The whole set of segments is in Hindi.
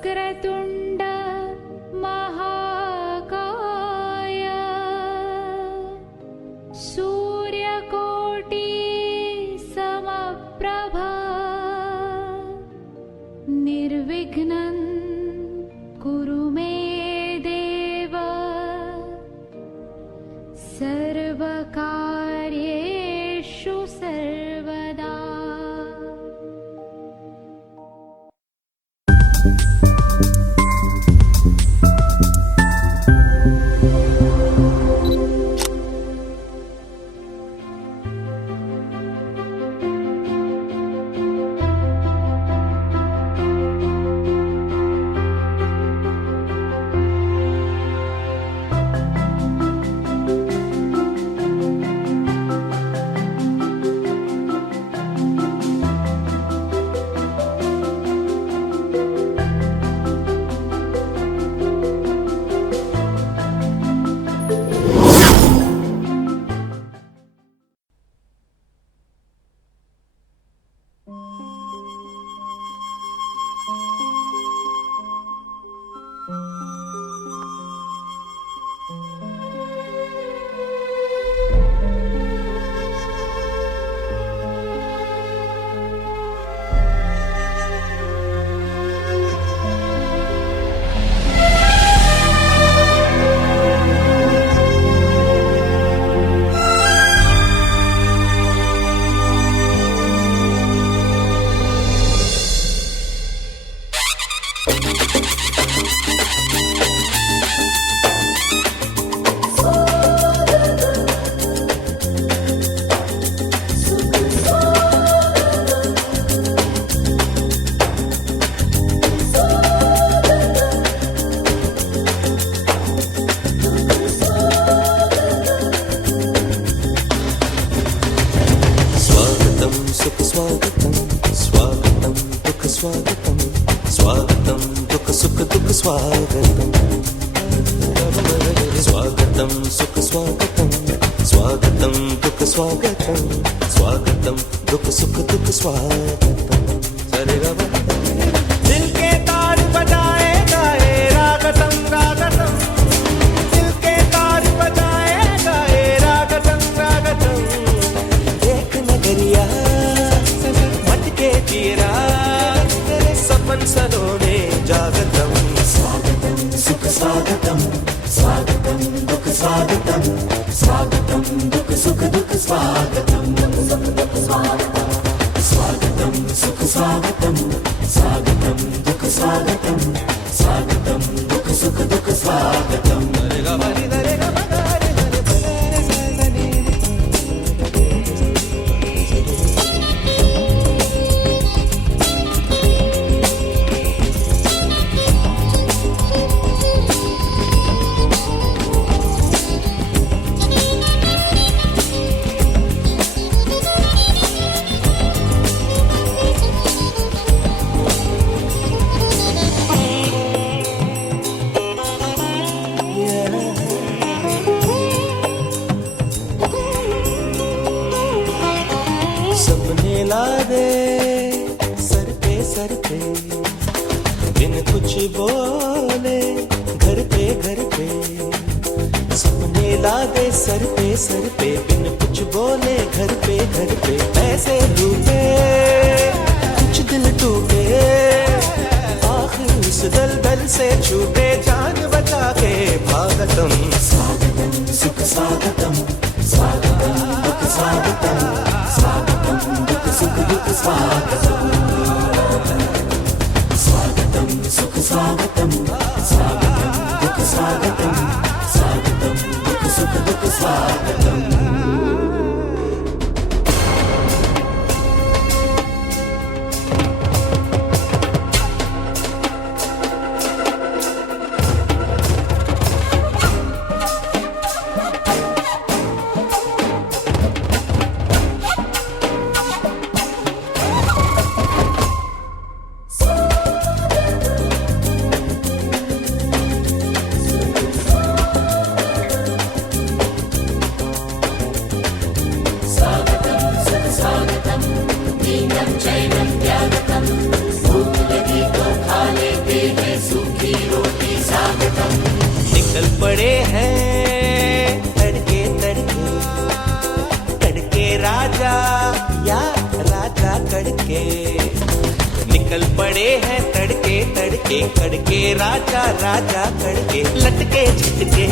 वक्रतुण्ड महाकाय सूर्यकोटि समप्रभा निर्विघ्नं कुरु मे देव सर्वकार्येषु सर्वदा। स्वागतं दुःख सुख दुःख स्वागतं स्वागतं सुख स्वागतं स्वागतं दुःख स्वागतं स्वागतं दुःख सुख दुःख स्वागतं। सरे ग दिल के तार बजाए गाए रागतं रागतं, दिल के तार बजाए गाए रागतं रागतं। एक नगरिया मटके चीरा सपन सलोने जागतं। स्वागतं सुख स्वागतं स्वागतं दुःख स्वागतं स्वागतं दुःख सुख दुःख स्वागतं स्वागतं सुख स्वागतं स्वागतं दुःख स्वागतं स्वागतं दुःख सुख दुःख स्वागतं। ला दे सर पे बिन कुछ बोले घर पे सपने ला दे सर पे बिन कुछ बोले घर पे ऐसे डूबे कुछ दिल टूटे आखिर उस दलदल से छूटे जान बचा के भागतम। स्वागतं सुख स्वागतं स्वागतं दुःख स्वागतं स्वागतं दुःख सुख दुःख स्वागतं। स्वागतं सुख स्वागतं स्वागतं दुःख स्वागतं स्वागतं दुःख सुख दुःख स्वागतं। चैनं त्यागतं भूतगीतो खाले तेजे निकल पड़े हैं तड़के तड़के कड़के राजा राजा कड़के लटके झटके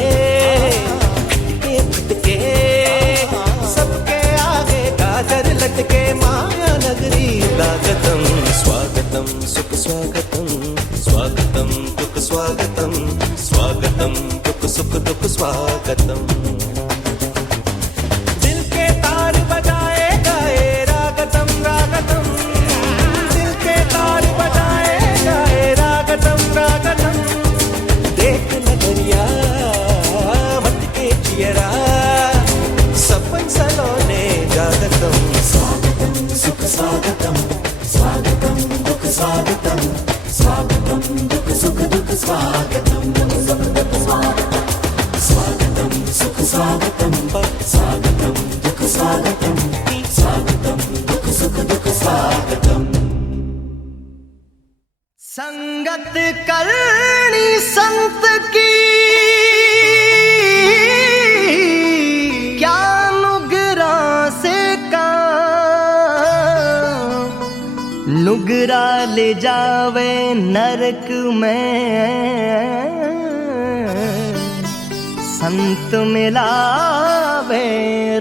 खटके फटके सबके आगे गाजर लटके माया नगरी लागतम स्वागतम सुख स्वागतम स्वागतम दुख स्वागतम स्वागतम दुख सुख दुख स्वागतम दिल के तार बजाए गाए रागतम रागतम दिल के तार बजाए गाए रागतम रागतम देख नगरिया मत के चियरा सपन सलोने जागतम स्वागतम सुख स्वागतम स्वागतम दुख स्वागतम स्वागतम दुख सुख दुख स्वागतम दुख स्वागतम स्वागतम सुख स्वागतम स्वागतम दुख स्वागतम स्वागतम दुख सुख दुख स्वागतम संगत करनी संत की क्या नुगरा से नुगरा ले जावे नरक में संत मिलावे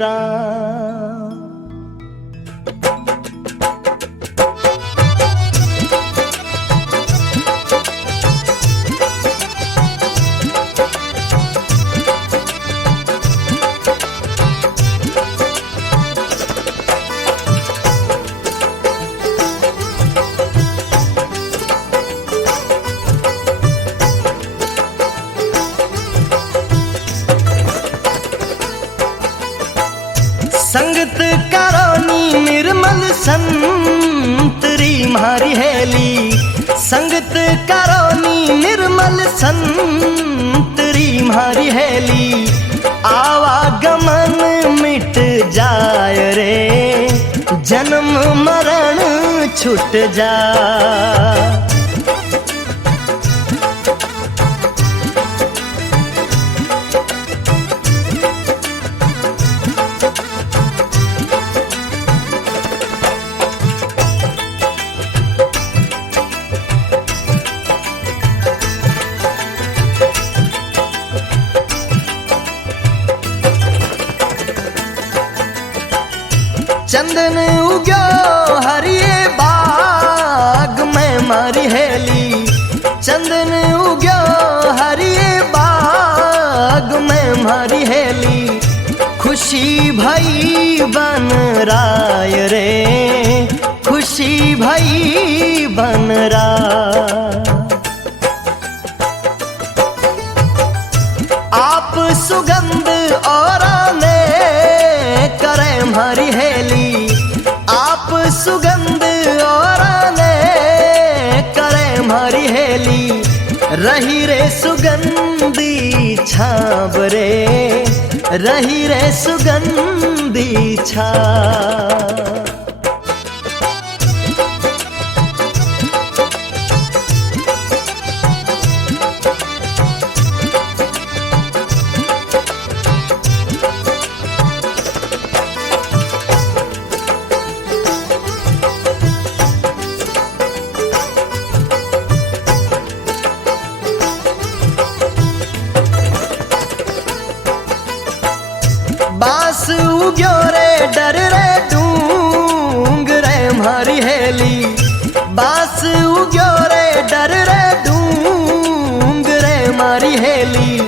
राम। संगत करोनी निर्मल संतरी मारी हेली संगत करोनी निर्मल संतरी मारी हेली आवागमन मिट जाय रे जन्म मरण छूट जा चंदन उग्यो हरिये बाग में मारी हेली चंदन उग्यो हरिये बाग में मारी हेली खुशी भई बन राय रे खुशी भई बन राय आप सुगंध और ने करे मारी हेली आप सुगंध और ने करे मारी हेली रही रे सुगंधी छाब रे रही रे सुगंधी छाब बास उग्यो रे डर रे डूंग रे मारी हेली बास उग्यो रे डर रे डूंग रे मारी हेली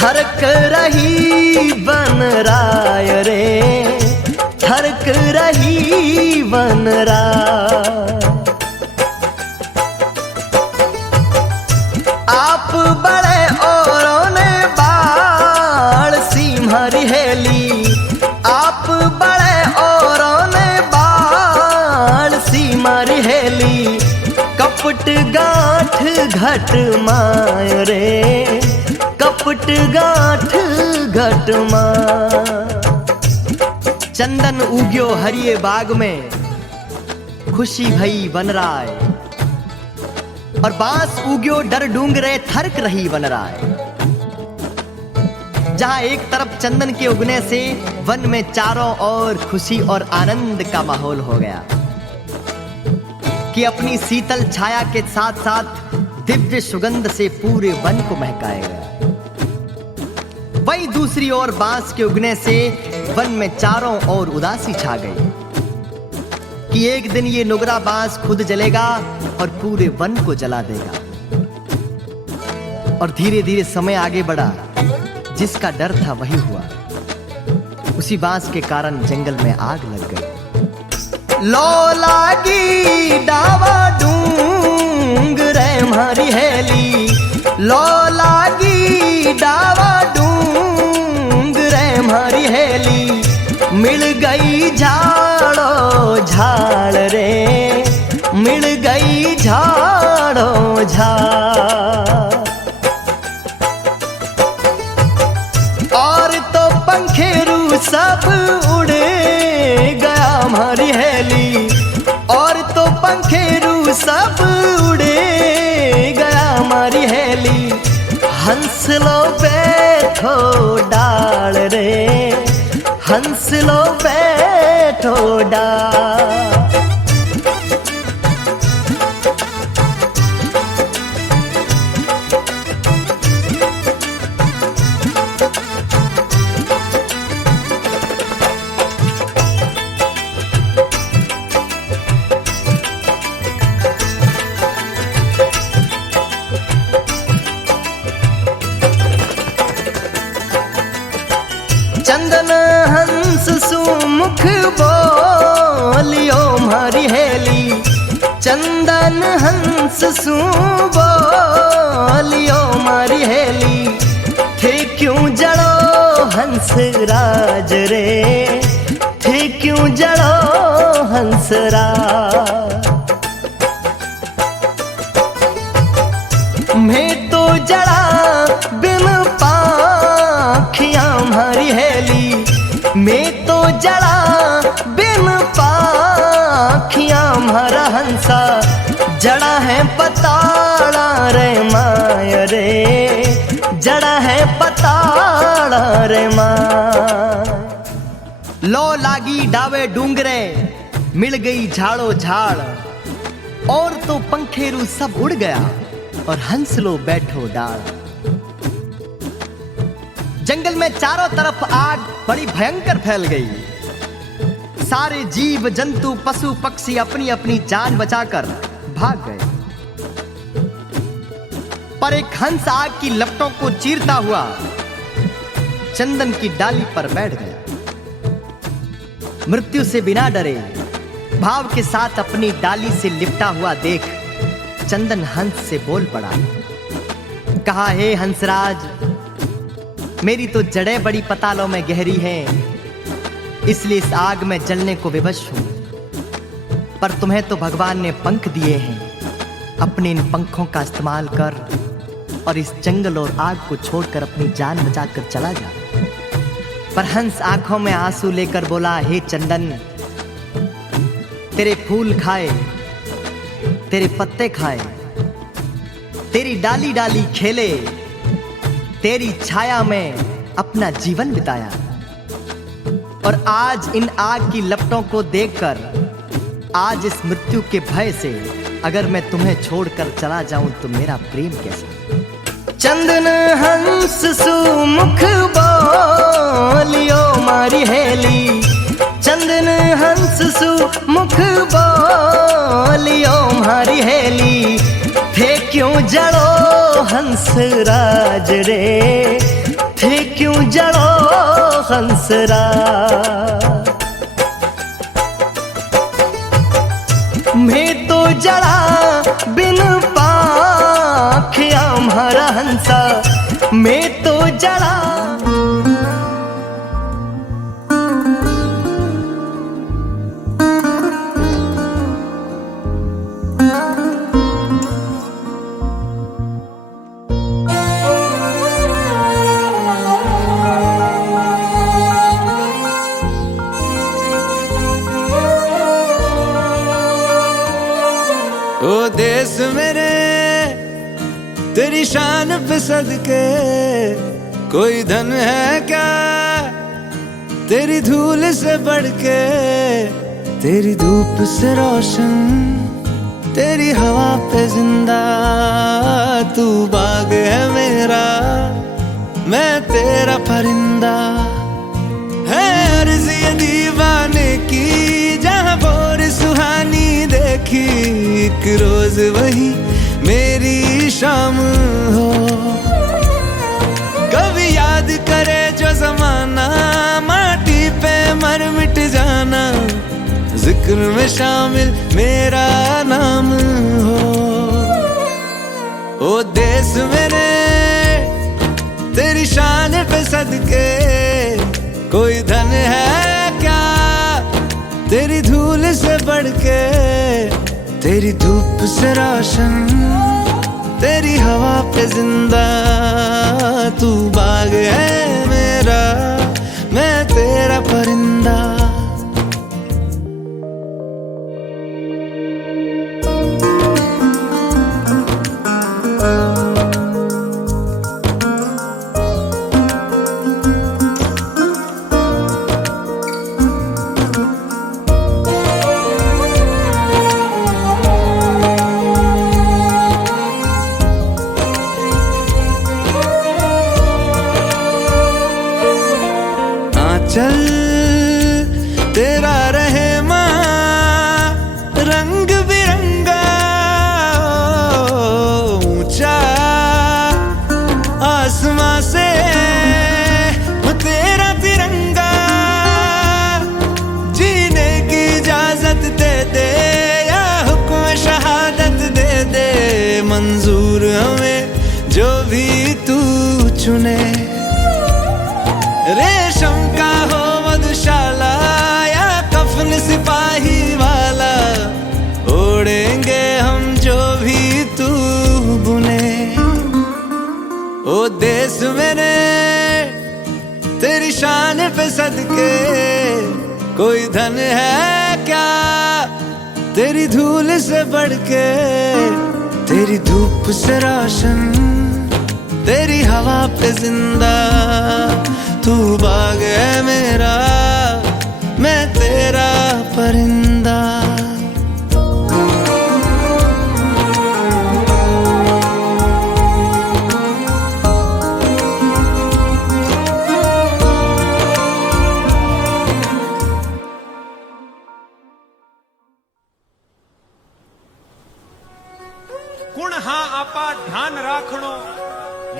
थरक रही बन राय रे थरक रही बन राय आप बड़े औरों ने बाल सी मारी हेली आप बड़े औरों ने बाल सी मारी हेली कपट गांठ घट माय रे कपट गांठ घट माय चंदन उग्यो हरिये बाग में खुशी भई बन राय और बांस उग्यो डर डूंगरे थरक रही बन राय जहां एक तरफ चंदन के उगने से वन में चारों ओर खुशी और आनंद का माहौल हो गया कि अपनी शीतल छाया के साथ साथ दिव्य सुगंध से पूरे वन को महकाएगा। वहीं दूसरी ओर बांस के उगने से वन में चारों ओर उदासी छा गई कि एक दिन ये नुगरा बांस खुद जलेगा और पूरे वन को जला देगा। और धीरे धीरे समय आगे बढ़ा, जिसका डर था वही हुआ। उसी बांस के कारण जंगल में आग लग गई। लो लागी डावा डूंग रे मारी हेली, लो लागी डावा डूंग रे मारी हेली, मिल गई झाड़ो झाड़ रे, मिल गई झाड़ो झाड़। और तो पंखेरू सब उड़े गया हमारी हेली, और तो पंखेरू सब उड़े गया हमारी हेली। हंस लो बैठो डाल रे, हंस लो बैठो डाल। चंदन हंस सुमुख बोलियो मारी हेली, चंदन हंस सु बोलियो मारी हेली। थे क्यों जड़ो हंस राज रे, थे क्यों जड़ो हंस राज। मैं तो जड़ा बिन पाखियां मारी हेली, मैं तो जड़ा बिन पाखियां मारा हंसा। जड़ा है पताड़ा रे माय रे, जड़ा है पताड़ा रे माय। लो लागी डावे डूंगरे, मिल गई झाड़ो झाड़, और तो पंखेरू सब उड़ गया और हंस लो बैठो डाल। जंगल में चारों तरफ आग बड़ी भयंकर फैल गई। सारे जीव जंतु पशु पक्षी अपनी अपनी जान बचाकर भाग गए, पर एक हंस आग की लपटों को चीरता हुआ चंदन की डाली पर बैठ गया। मृत्यु से बिना डरे भाव के साथ अपनी डाली से लिपटा हुआ देख चंदन हंस से बोल पड़ा, कहा, हे हंसराज, मेरी तो जड़ें बड़ी पतालों में गहरी हैं, इसलिए इस आग में जलने को विवश हूं। पर तुम्हें तो भगवान ने पंख दिए हैं, अपने इन पंखों का इस्तेमाल कर और इस जंगल और आग को छोड़कर अपनी जान बचाकर चला जा। पर हंस आंखों में आंसू लेकर बोला, हे चंदन, तेरे फूल खाए, तेरे पत्ते खाए, तेरी डाली डाली खेले, तेरी छाया में अपना जीवन बिताया, और आज इन आग की लपटों को देखकर, आज इस मृत्यु के भय से अगर मैं तुम्हें छोड़कर चला जाऊं तो मेरा प्रेम कैसा। चंदन हंस सुमुख बोलियो मारी हेली, चंदन हंस सुमुख बोलियो मारी हेली। थे क्यों जड़ो हंस राज रे, थे क्यों जड़ो हंस राज। मैं तो जड़ा बिन पाखियां मारा हंसा, मैं तो जड़ा। ओ देश मेरे तेरी शान पे सदके, कोई धन है क्या तेरी धूल से बढ़ के। तेरी धूप से रोशन तेरी हवा पे जिंदा, तू बाग है मेरा, मैं तेरा परिंदा। है अर्ज़ ये दीवाने की, जहाँ बोर सुहानी देखी, एक रोज वही मेरी शाम हो। कभी याद करे जो जमाना, माटी पे मर मिट जाना, जिक्र में शामिल मेरा नाम हो। ओ देश मेरे तेरी शान पे सदके, कोई धन है क्या तेरी धूल से बढ़ के। तेरी धूप से रोशन, तेरी हवा पे जिंदा, तू बाग है मेरा, मैं तेरा परिंदा। चल तेरा रहे माँ रंग बिरंगा, ऊंचा आसमां से तेरा तिरंगा। जीने की इजाजत दे दे या हुक्म शहादत दे दे, मंजूर हमें जो भी तू चुने। रेशम का हो मधुशाला या कफन सिपाही वाला, ओढ़ेंगे हम जो भी तू बुने। ओ देश मेरे तेरी शान पे सदके, कोई धन है क्या तेरी धूल से बढ़ के। तेरी धूप से रोशन, तेरी हवा पे जिंदा, तू बाग है मेरा, मैं तेरा परिंदा। कुण हाँ आपा ध्यान राखणो,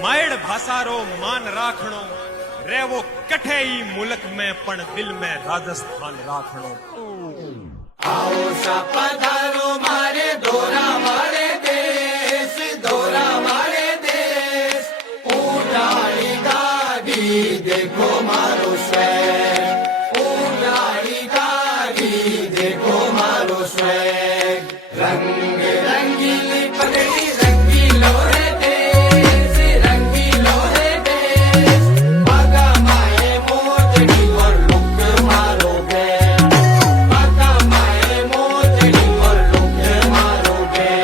मायड़ भाषारो मान राखणो, रेवो कठे ही मुल्क में पण दिल में राजस्थान राखणो। आओ सा पधारो मारे दोरा मारे देश, दोरा मारे देश। ऊंटाड़ी गाड़ी देखो मारो स्वैग, ऊंटाड़ी गाड़ी देखो मारो स्वैग। रंग रंगीली पगड़ी रंगीलो है देश, रंगीलो है देश। बागा माए मोजड़ी और लुक मारोगे, बागा माए मोजड़ी और लुक मारोगे।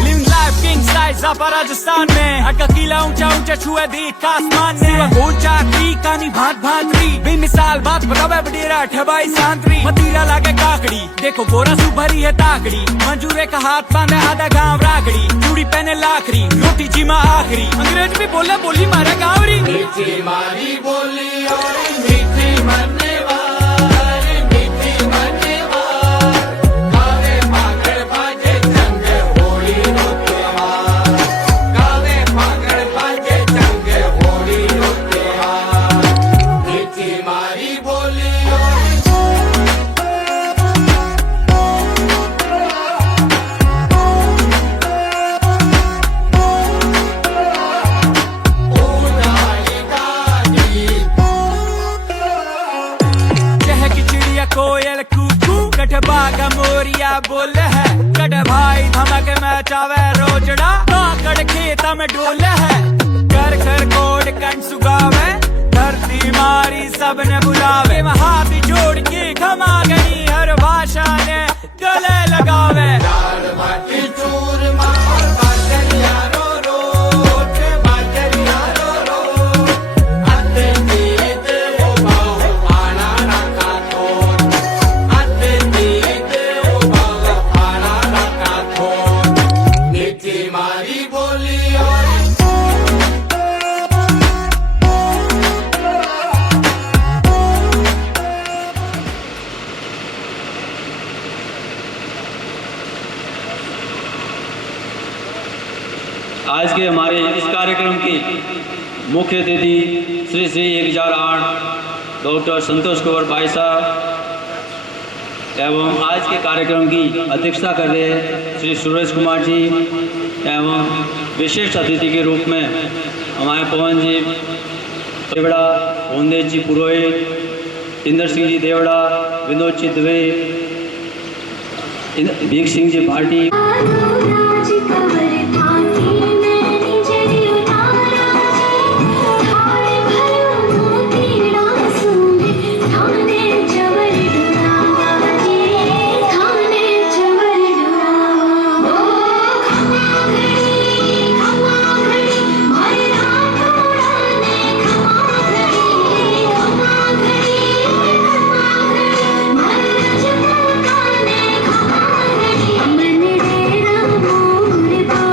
Living life king size up Rajasthan में, हर का किला ऊंचा ऊंचा छुए देख आसमान में। गोंचा की कहानी भांत भांत री, बेमिसाल बात बतावे बडेरा ठबाई सांतरी। मतीरा लागे काकड़ी देखो गोरा सु भरी है ताकड़ी, मंजूरे का हाथ बांधे आधा गांव रागड़ी। चूड़ी पहने लाखड़ी, रोटी जीमा आखरी, अंग्रेज भी बोला बोली मारा गावरी। मीठी मारी बोली और मीठी मरने वार, मीठी मरने वार। गावे पागड़ बाजे चंग होली रो त्योहार, गावे पागड़ बाजे चंग होली रो त्योहार। मीठी मारी बोली और कोयल कूकू, कट बागा मोरिया बोल है। कट भाई धमक में चावे रोजड़ा, काकड़ खेता में डोल है। कर कर कोड कंठ सुगावे, धरती मारी सबने बुलावे। हाथ जोड़ के घमा गई हर भाषा ने गले लगावे। दाल बाटी चूरमा और बाजरिया रो रोट, बाजरिया रो रोट। अते जीत वो बाहो आना रखा तोट, अते जीत आज के हमारे इस कार्यक्रम की मुख्य अतिथि श्री 1008 डॉक्टर संतोष कुंवर भाई साहब एवं आज के कार्यक्रम की अध्यक्षता कर रहे श्री सुरेश कुमार जी एवं विशिष्ट अतिथि के रूप में हमारे पवन जी देवड़ा, भुवनदेव जी पुरोहित, इंद्र सिंह जी देवड़ा, विनोद जी दुबे, भीख सिंह जी भाटी। मन डेरा मोर बा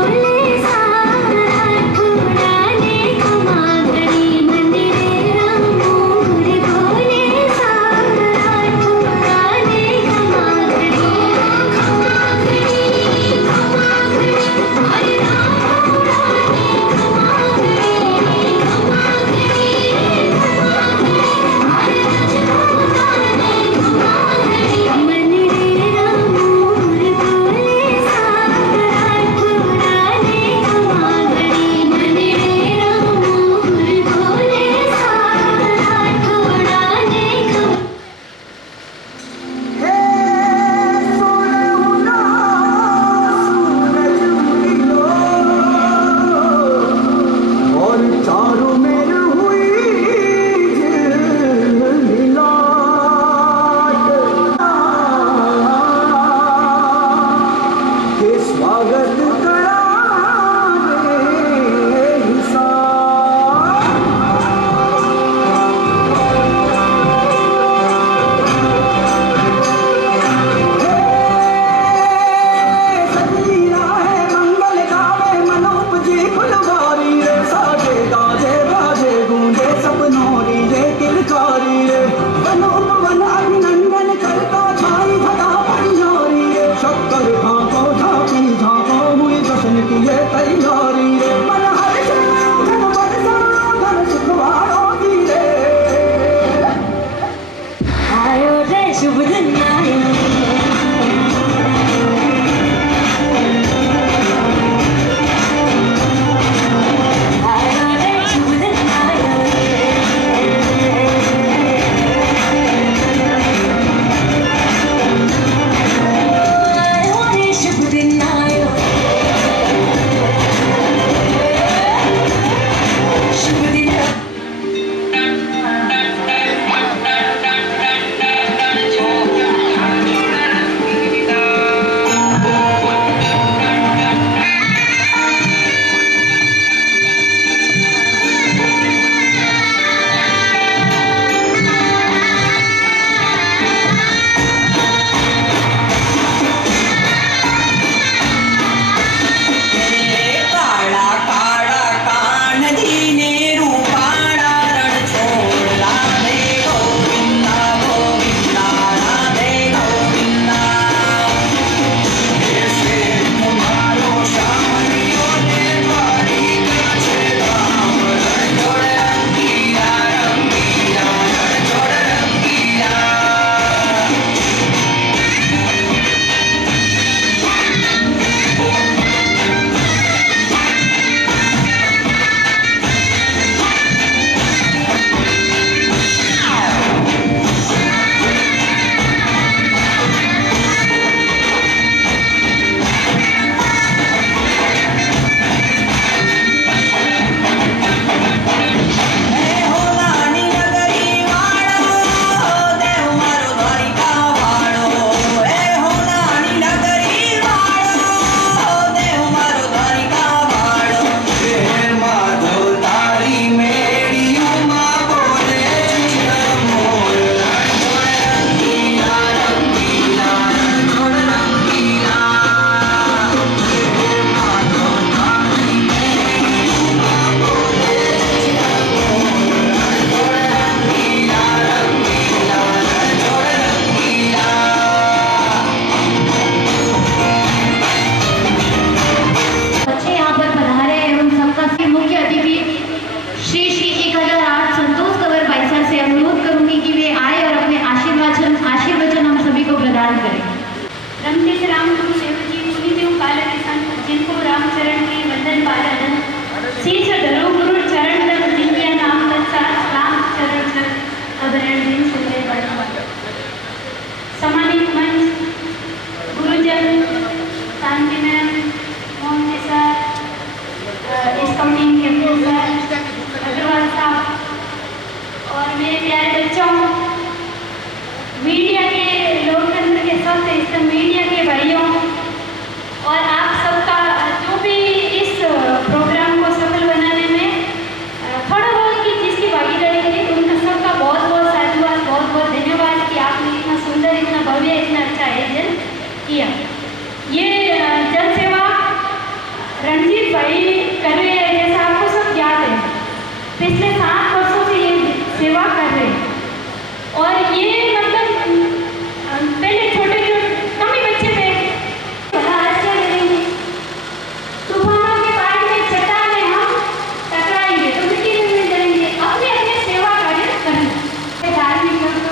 किया। ये जन सेवा रणजीत भाई कर रहे हैं, जैसा आपको सब याद है, पिछले 7 वर्षों से ये सेवा कर रहे हैं। और ये मतलब पहले छोटे कम ही बच्चे थे, भला आज क्या करेंगे, तूफानों के बाद में चट्टान में हम टकराएंगे तो मिट्टी में मिल जाएंगे, अपने अपने सेवा कार्य करना।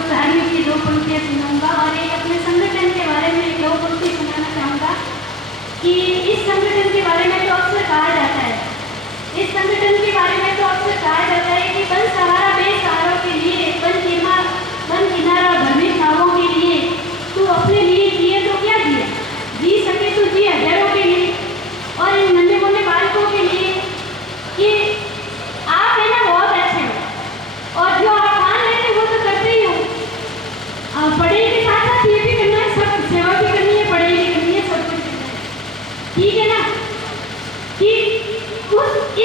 धार्मिक की 2 पंक्तियाँ सुनाऊंगा और एक अपने संगठन के बारे में 2 पंक्ति सुनाना चाहूँगा कि इस संगठन के बारे में तो अक्सर कहा जाता है, इस संगठन के बारे में तो अक्सर कहा जाता है कि वन सहारा बेसहारों के लिए, वन किनारा भ्रमित नावों के लिए तू अपने लिए जिए तो क्या जिए, जी सके तो जी हजारों के लिए और इन नन्हे मुन्ने बालकों के लिए कि आप है ना बहुत अच्छे हो और जो आप मान लेते वो तो करते ही हो। पढ़ाई के साथ साथ ये भी करना है, सब सेवा भी करनी है, पढ़ाई भी करनी है, सब कुछ करना है, ठीक है ना। कि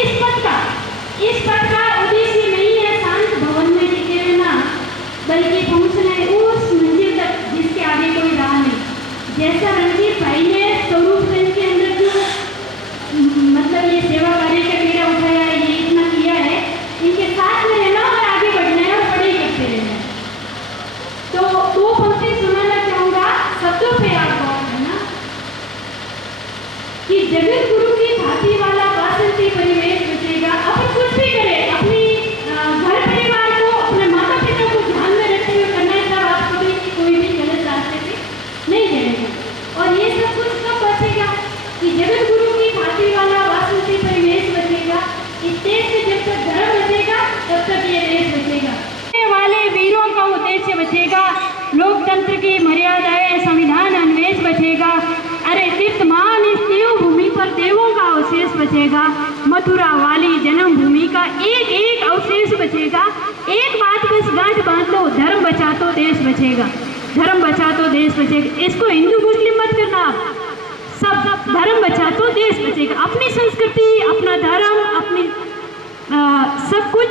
इस पद का उद्देश्य नहीं है शांत भवन में टिके रहना, बल्कि पहुंचना है उस मंजिल तक जिसके आगे कोई राह नहीं। जैसा रणजीत भाई ने स्वरूपगंज के अंदर जो मतलब ये सेवा कार्य का बीड़ा उठाया है, ये इतना किया है, इनके साथ में रहना और आगे बढ़ना है और पढ़ाई करते रहना है। तो 2 पंक्ति सुनाना चाहूँगा, शब्दों पे आप गौर करना कि जगत गुरु की भांति वाला वासंती परिवेश बचेगा। अपन कुछ भी करें, अपनी घर परिवार को, अपने माता पिता को ध्यान में रखते हुए करना है, तब आप कभी कोई भी गलत रास्ते पे नहीं जाएगा। और ये सब कुछ कब बचेगा कि जगत गुरु की भांति वाला वासंती परिवेश बचेगा। इस देश से जब तक धर्म बचेगा तब तक ये देश बचेगा, वाले वीरों का उद्देश्य बचेगा, लोकतंत्र की मर्यादाएं, संविधान अन्वेष बचेगा। अरे तीर्थमान इस देव भूमि पर देवों का अवशेष बचेगा, मथुरा वाली जन्मभूमि का एक एक अवशेष बचेगा। एक बात बस गांठ बांध लो, धर्म बचा तो देश बचेगा, धर्म बचा तो देश बचेगा। इसको हिंदू मुस्लिम मत करना, सब धर्म बचा तो देश बचेगा। अपनी संस्कृति, अपना धर्म, अपनी सब कुछ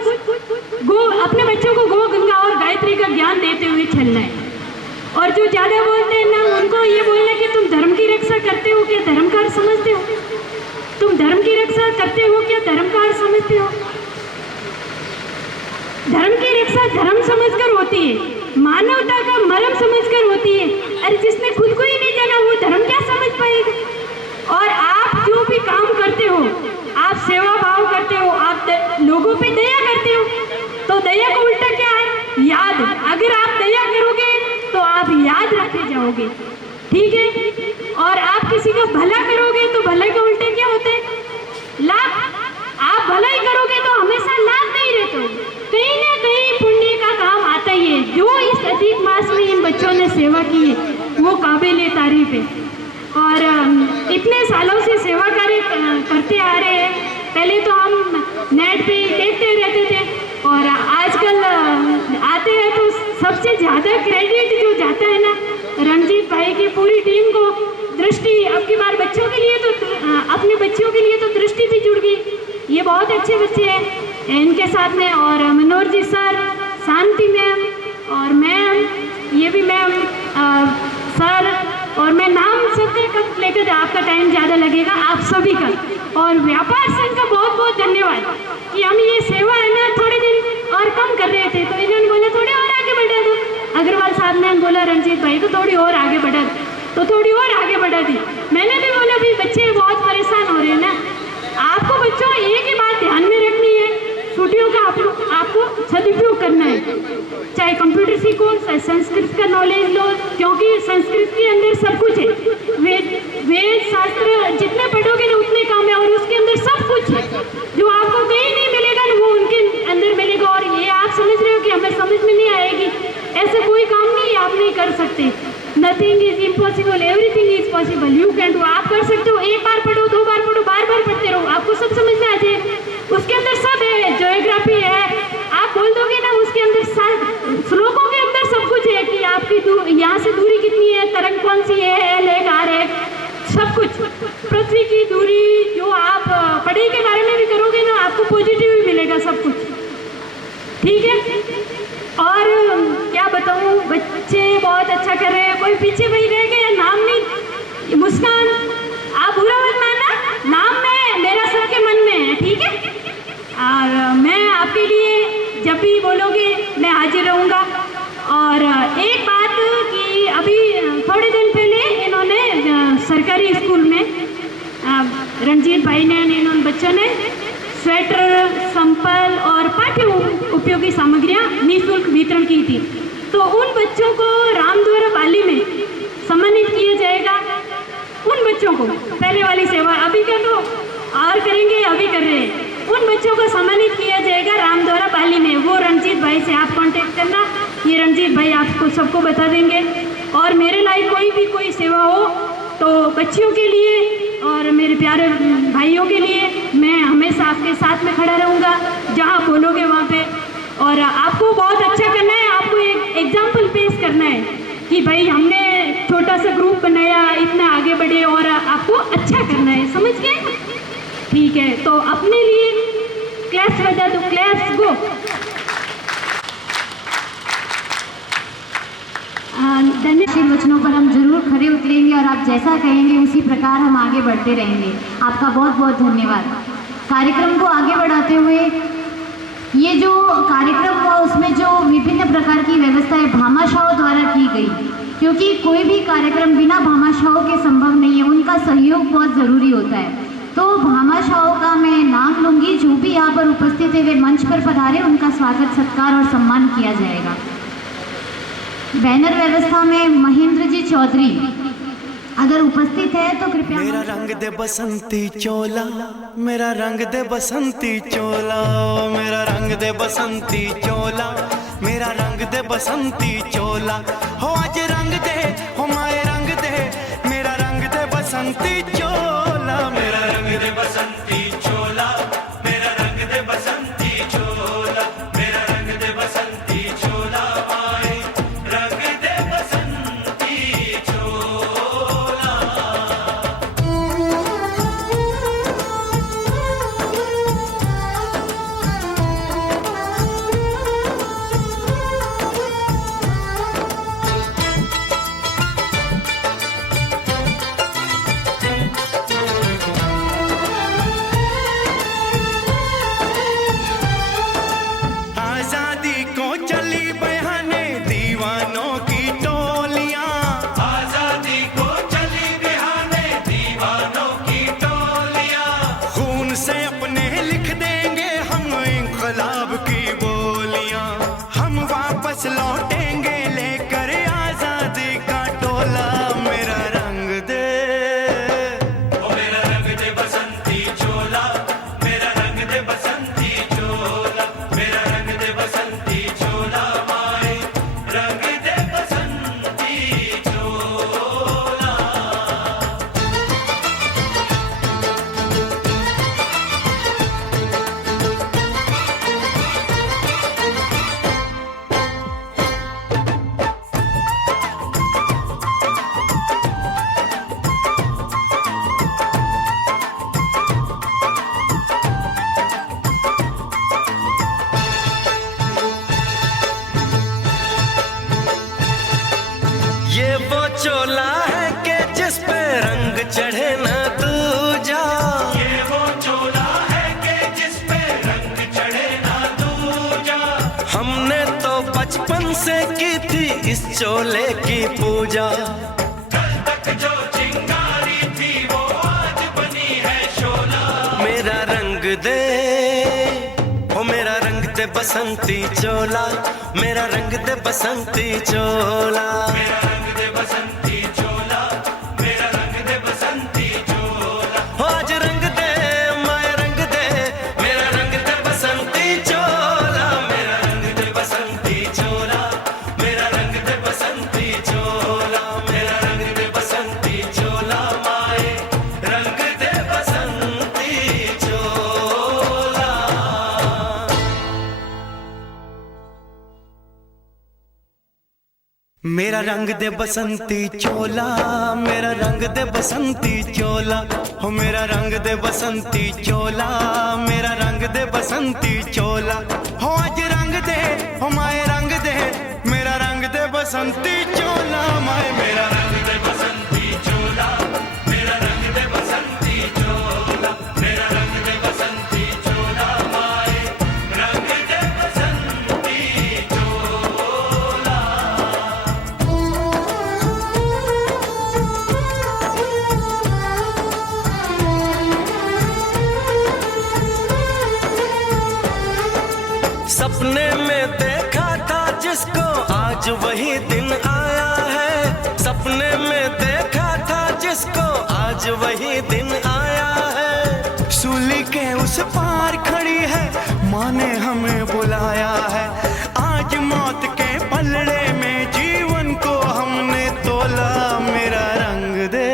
अपने बच्चों को गो गंगा और गायत्री का ज्ञान देते हुए चलना है। और जो ज़्यादा बोलते हैं ना, उनको ये बोलना कि तुम धर्म की रक्षा करते हो क्या धर्म का अर्थ समझते हो, तुम धर्म की रक्षा करते हो क्या धर्म का अर्थ समझते हो। धर्म की रक्षा धर्म समझकर होती है, मानवता का मर्म समझकर होती है। अरे जिसने खुद को ही नहीं जाना वो धर्म क्या समझ पाएगा। और आप जो भी काम करते हो, आप सेवा भाव करते हो, आप लोगों पे दया करते हो, तो दया का उल्टा क्या है, याद। अगर आप दया करोगे तो आप याद रखे जाओगे, ठीक है। और आप किसी का भला करोगे तो भले का उल्टा क्या होता है, लाभ। आप भलाई करोगे तो हमेशा लाभ नहीं रहते हो, कहीं ना कहीं पुण्य का काम आता ही है। जो इस अधिक मास में इन बच्चों ने सेवा की है वो काबिल तारीफ है। और इतने सालों से सेवा कार्य करते आ रहे हैं। पहले तो हम नेट पे देखते रहते थे और आजकल आते हैं तो सबसे ज़्यादा क्रेडिट जो जाता है ना रणजीत भाई की पूरी टीम को। दृष्टि अब की बार बच्चों के लिए तो अपने बच्चों के लिए तो दृष्टि भी जुड़ गई, ये बहुत अच्छे बच्चे हैं इनके साथ में। और मनोहर जी सर, शांति मैम और मैम, ये भी मैम, सर, और मैं नाम सबके कब लेकर आपका टाइम ज़्यादा लगेगा आप सभी का। और व्यापार संघ का बहुत बहुत धन्यवाद कि हम ये सेवा है ना थोड़े दिन और कम कर रहे थे, तो इन्होंने बोला थोड़े और आगे बढ़ा दो। अग्रवाल साहब ने बोला रणजीत भाई को थोड़ी और आगे बढ़ा दो, तो थोड़ी और आगे बढ़ा दी। मैंने भी बोला भाई बच्चे बहुत परेशान हो रहे हैं ना, आपको बच्चों एक ही बात ध्यान में रखनी है, छुट्टियों का आपको सदुपयोग करना है। चाहे कंप्यूटर सीखो, संस्कृत का नॉलेज लो, क्योंकि संस्कृत के अंदर सब कुछ है। वेद शास्त्र जितने पढ़ोगे ना उतने काम है, और उसके अंदर सब कुछ है जो आपको कहीं नहीं मिलेगा ना वो उनके अंदर मिलेगा। और ये आप समझ रहे हो कि हमें समझ में नहीं आएगी, ऐसा कोई काम नहीं आप नहीं कर सकते। Nothing is impossible, everything is possible, you can do. आप कर सकते हो, एक बार पढ़ो, 2 बार पढ़ो, बार बार पढ़ते रहो, आपको सब समझ में आ जाए। उसके अंदर सब है, ज्योग्राफी है, आप बोल दोगे ना उसके अंदर श्लोकों के अंदर सब कुछ है कि आपकी यहाँ से दूरी कितनी है, तरंग कौन सी है, एल है, आर है, सब कुछ। पृथ्वी की दूरी जो आप पढ़ाई के बारे में भी करोगे ना आपको पॉजिटिव ही मिलेगा सब कुछ, ठीक है। और क्या बताऊँ, बच्चे बहुत अच्छा कर रहे हैं। कोई पीछे वही रह गया, नाम नहीं मुस्कान, आप बुरा मत मानना, नाम में मेरा सबके मन में है, ठीक है। और मैं आपके लिए जब भी बोलोगे मैं हाजिर रहूँगा। और एक बात कि अभी थोड़े दिन पहले इन्होंने सरकारी स्कूल में रणजीत भाई ने इन बच्चों ने स्वेटर, संपल और पाठ्य उपयोगी सामग्रियां निःशुल्क वितरण की थी। तो उन बच्चों को रामद्वारा पाली में सम्मानित किया जाएगा। उन बच्चों को पहले वाली सेवा अभी का तो और करेंगे, अभी कर रहे हैं, उन बच्चों को सम्मानित किया जाएगा रामद्वारा पाली में। वो रणजीत भाई से आप कांटेक्ट करना, ये रणजीत भाई आपको सबको बता देंगे। और मेरे लायक कोई सेवा हो तो बच्चियों के लिए और मेरे प्यारे भाइयों के लिए मैं हमेशा आपके साथ में खड़ा रहूँगा, जहाँ बोलोगे वहाँ पे। और आपको बहुत अच्छा करना है, आपको एक एग्जाम्पल पेश करना है कि भाई हमने छोटा सा ग्रुप बनाया, इतना आगे बढ़े और आपको अच्छा करना है, समझ गए? ठीक है, तो अपने लिए क्लैप्स बजा दो, क्लैप्स गो। धन्यवाद। वचनों पर हम जरूर खरे उतरेंगे और आप जैसा कहेंगे उसी प्रकार हम आगे बढ़ते रहेंगे। आपका बहुत बहुत धन्यवाद। कार्यक्रम को आगे बढ़ाते हुए ये जो कार्यक्रम हुआ उसमें जो विभिन्न प्रकार की व्यवस्थाएं भामाशाहों द्वारा की गई, क्योंकि कोई भी कार्यक्रम बिना भामाशाहों के संभव नहीं है, उनका सहयोग बहुत ज़रूरी होता है। तो भामाशाहों का मैं नाम लूँगी, जो भी यहाँ पर उपस्थित है वे मंच पर पधारे, उनका स्वागत सत्कार और सम्मान किया जाएगा। बैनर व्यवस्था में महेंद्र जी चौधरी अगर उपस्थित है तो कृपया। मेरा रंग दे बसंती चोला, मेरा रंग दे बसंती चोला, मेरा रंग दे बसंती चोला, मेरा रंग दे बसंती चोला, हो आज रंग दे, हो माए रंग दे, मेरा रंग दे बसंती चोला, मेरा रंग दे बसंती चोला, मेरा रंग दे बसंती चोला, मेरा रंग दे बसंती चोला, माए रंग दे बसंती चोला। आजादी को चली बहाने दीवानों की टोलियां, आजादी को चली बहाने दीवानों की टोलियां, खून से अपने लिख देंगे हम इंकलाब की बोलियां, हम वापस लौटेंगे लेकर आजादी का टोला, मेरा रंग दे, ओ मेरा रंग दे बसंती चोला, मेरा रंग दे बसंती चोला, मेरा रंग दे बसंती चोला, माए रंग दे बसंती चोला। ये वो चोला है कि जिस पे रंग चढ़े ना दूजा, ये वो चोला है कि जिस पे रंग चढ़े ना दूजा, हमने तो बचपन से की थी इस चोले की पूजा, कल तक जो चिंगारी थी वो आज बनी है शोला, मेरा रंग दे, ओ मेरा रंग दे बसंती चोला, मेरा रंग दे बसंती चोला, मेरा रंग दे बसंती चोला, मेरा रंग दे बसंती चोला, हो आज रंग दे, माए रंग दे, मेरा रंग दे बसंती चोला, मेरा रंग दे बसंती चोला, मेरा रंग दे बसंती चोला, मेरा रंग दे बसंती चोला, माए रंग दे बसंती चोला। मेरा रंग दे बसंती चोला, मेरा रंग दे बसंती चोला, हो मेरा रंग दे बसंती चोला, मेरा रंग दे बसंती चोला, हो आज रंग दे, हो माए रंग दे, मेरा रंग दे बसंती चोला, माए मेरा रंग दे बसंती चोला, वही दिन आया है। सूली के उस पार खड़ी है, माँ ने हमें बुलाया है। आज मौत के पलड़े में जीवन को हमने तोला। मेरा रंग दे,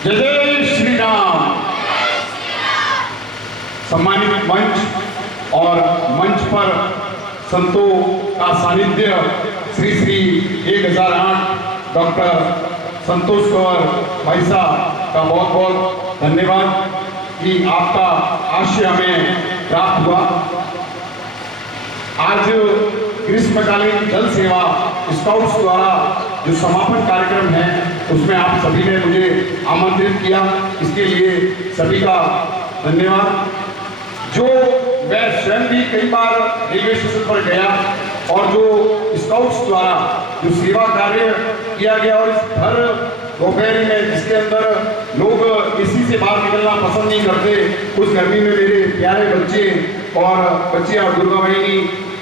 जय श्री राम। सम्मानित मंच और मंच पर संतों का सानिध्य श्री 1008 डॉक्टर संतोष कंवर भाई साहब का बहुत बहुत धन्यवाद कि आपका आशय हमें प्राप्त हुआ। आज ग्रीष्मकालीन जल सेवा स्काउट्स द्वारा जो समापन कार्यक्रम है उसमें आप सभी ने मुझे आमंत्रित किया, इसके लिए सभी का धन्यवाद। जो मैं स्वयं भी कई बार रेलवे स्टेशन पर गया और जो स्काउट्स द्वारा जो सेवा कार्य किया गया और इस भर दोपहरी में जिसके अंदर लोग एसी से बाहर निकलना पसंद नहीं करते, उस गर्मी में मेरे प्यारे बच्चे और बच्चियां दुर्गा बहनी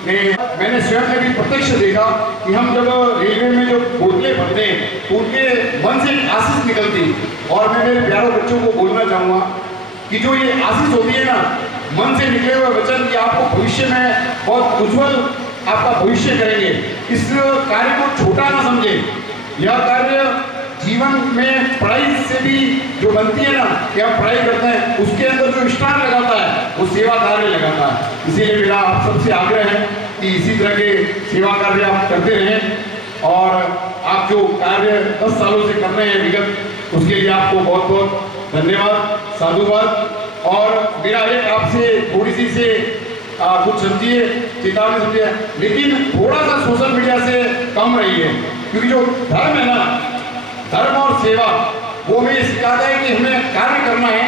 ने मैंने स्वयं में भी प्रत्यक्ष देखा कि हम जब रेलवे में जो बोतलें भरते हैं तो उनके मन से एक आशीष निकलती। और मैं मेरे प्यारे बच्चों को बोलना चाहूँगा कि जो ये आशीष होती है ना, मन से निकले हुए वचन कि आपको भविष्य में बहुत उज्जवल आपका भविष्य करेंगे, इस कार्य को छोटा ना समझे। यह कार्य जीवन में पढ़ाई से भी जो बनती है ना कि हम पढ़ाई करते हैं, उसके अंदर जो स्टार लगाता है वो सेवा कार्य लगाता है। इसीलिए मेरा आप सबसे आग्रह है कि इसी तरह के सेवा कार्य आप करते रहें और आप जो कार्य 10 सालों से कर रहे हैं विगत, उसके लिए आपको बहुत बहुत धन्यवाद, साधुवाद। और मेरा एक आपसे थोड़ी सी से कुछ समझिए, चेतावनी समझिए, लेकिन थोड़ा सा सोशल मीडिया से कम रहिए, क्योंकि जो धर्म है ना, धर्म और सेवा वो हमें सिखाता है कि हमें कार्य करना है,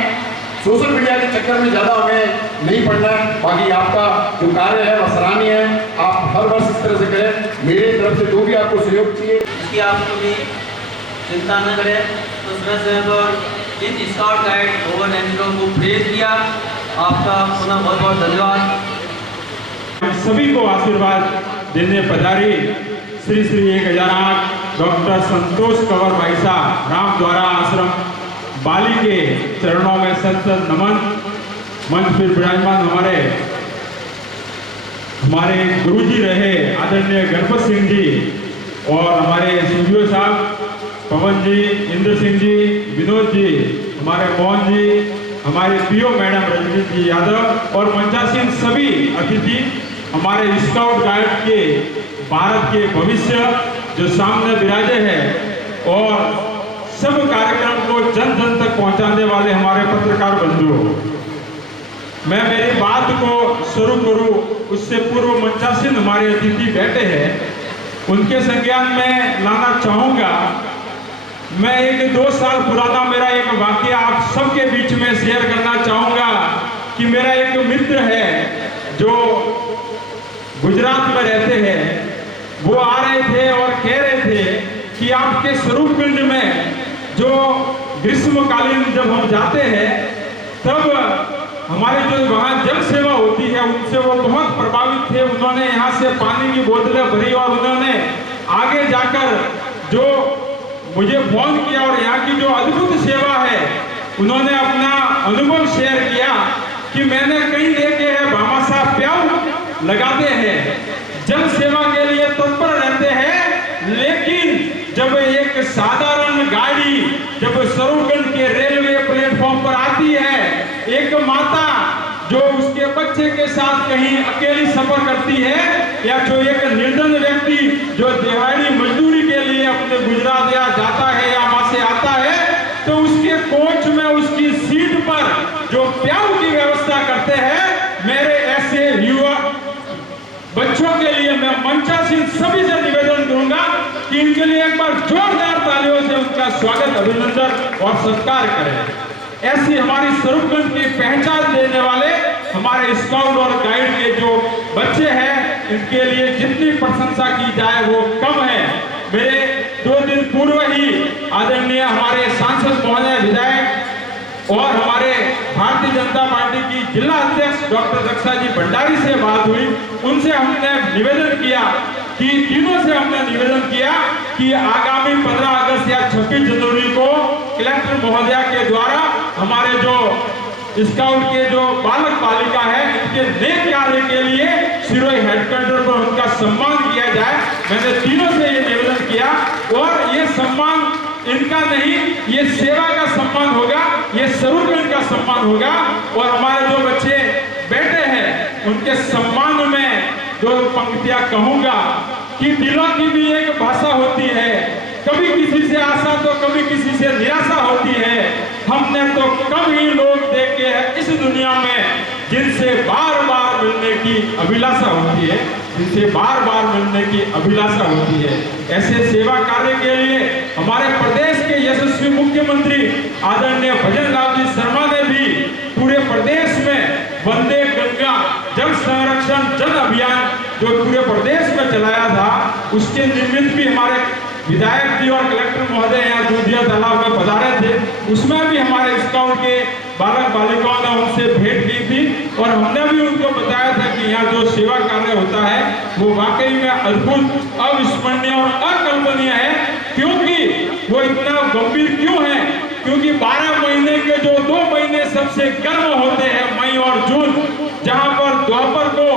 सोशल मीडिया के चक्कर में ज़्यादा हमें नहीं पड़ना है। बाकी आपका जो कार्य है वह सराहनीय है, आप हर वर्ष इस तरह से करें। मेरी तरफ से जो भी आपको सहयोग चाहिए इसकी आप कभी चिंता न करें। तो समय इन स्काउट गाइड ओवर एंजलों को प्रेज किया, आपका पुनः बहुत बहुत धन्यवाद। सभी को आशीर्वाद देने पधारी श्री 1008 डॉक्टर संतोष कंवर भाई साहब राम द्वारा आश्रम बाली के चरणों में सत नमन। मंच पर विराजमान हमारे गुरुजी रहे आदरणीय गणपत सिंह जी और हमारे सीईओ साहब पवन जी, इंद्र सिंह जी, विनोद जी, हमारे मोहन जी, हमारे पीओ मैडम रजनीत जी यादव और मंचासीन सभी अतिथि, हमारे स्काउट गाइड के भारत के भविष्य जो सामने विराजे हैं और सब कार्यक्रम को जन जन तक पहुंचाने वाले हमारे पत्रकार बंधु, मैं मेरी बात को शुरू करूं उससे पूर्व मंचासीन हमारे अतिथि बैठे हैं, उनके संज्ञान में लाना चाहूँगा। मैं एक 2 साल पुराना मेरा एक वाकया आप सबके बीच में शेयर करना चाहूँगा कि मेरा एक मित्र है जो गुजरात में रहते हैं, वो आ रहे थे और कह रहे थे कि आपके स्वरूपकुंज में जो ग्रीष्मकालीन जब हम जाते हैं तब हमारी जो वहाँ जल सेवा होती है उनसे वो बहुत प्रभावित थे। उन्होंने यहाँ से पानी की बोतलें भरी और उन्होंने आगे जाकर जो मुझे फोन किया और यहाँ की जो अद्भुत सेवा है उन्होंने अपना अनुभव शेयर किया कि मैंने कहीं देखे हैं भामाशाह प्याऊ लगाते हैं, जल सेवा के लिए तत्पर रहते हैं, लेकिन जब एक साधारण गाड़ी जब स्वरूपगंज के रेलवे प्लेटफॉर्म पर आती है, एक माता जो उसके बच्चे के साथ कहीं अकेली सफर करती है या जो एक निर्धन व्यक्ति जो दिहाड़ी मजदूरी के लिए अपने गुजरात या जाता है या वहां से आता है, तो उसके कोच में उसकी सीट पर जो प्याऊ की व्यवस्था करते हैं, मेरे ऐसे युवा बच्चों के लिए मैं मंचासीन सभी से निवेदन करूंगा कि इनके लिए एक बार जोरदार तालियों से उनका स्वागत, अभिनंदन और सत्कार करें। ऐसी हमारी स्वरूपगंज की पहचान देने वाले हमारे स्काउट और गाइड के जो बच्चे हैं, इनके लिए जितनी प्रशंसा की जाए वो कम है। मेरे 2 दिन पूर्व ही आदरणीय हमारे सांसद महोदय विधायक और हमारे भारतीय जनता पार्टी की जिला अध्यक्ष डॉक्टर रक्षा जी भंडारी से बात हुई, उनसे हमने निवेदन किया कि तीनों से हमने निवेदन किया कि आगामी 15 अगस्त या 26 जनवरी को कलेक्टर महोदया के द्वारा हमारे जो स्काउट के जो बालक बालिका है इनके नेक कार्य के लिए सिरोही हेडक्वार्टर पर उनका सम्मान किया जाए। मैंने तीनों से ये निवेदन किया और ये सम्मान इनका नहीं, ये सेवा का सम्मान होगा, ये स्वरूपगंज का सम्मान होगा। और हमारे जो बच्चे बैठे हैं उनके सम्मान में दो पंक्तियां कहूंगा कि दिलों की भी एक भाषा होती है, कभी किसी से आशा तो कभी किसी से निराशा होती है। हमने तो कम ही लोग देखे हैं इस दुनिया में जिनसे बार बार मिलने की अभिलाषा होती है, जिनसे बार बार मिलने की अभिलाषा होती है। ऐसे सेवा कार्य के लिए हमारे प्रदेश के यशस्वी मुख्यमंत्री आदरणीय भजन लाल जी शर्मा ने भी पूरे प्रदेश में वंदे गंगा जल संरक्षण जन अभियान जो पूरे प्रदेश में चलाया था, उसके निमित्त भी हमारे विधायक जी और कलेक्टर महोदय यहाँ दूधिया तालाब में पधारे थे। उसमें भी हमारे स्काउट के बालक बालिकाओं ने उनसे भेंट की थी और हमने भी उनको बताया था कि यहाँ जो सेवा कार्य होता है वो वाकई में अद्भुत, अविस्मरणीय और अकल्पनीय है। क्योंकि वो इतना गंभीर क्यों है? क्योंकि 12 महीने के जो 2 महीने सबसे गर्म होते हैं, मई और जून, जहाँ पर दोपहर को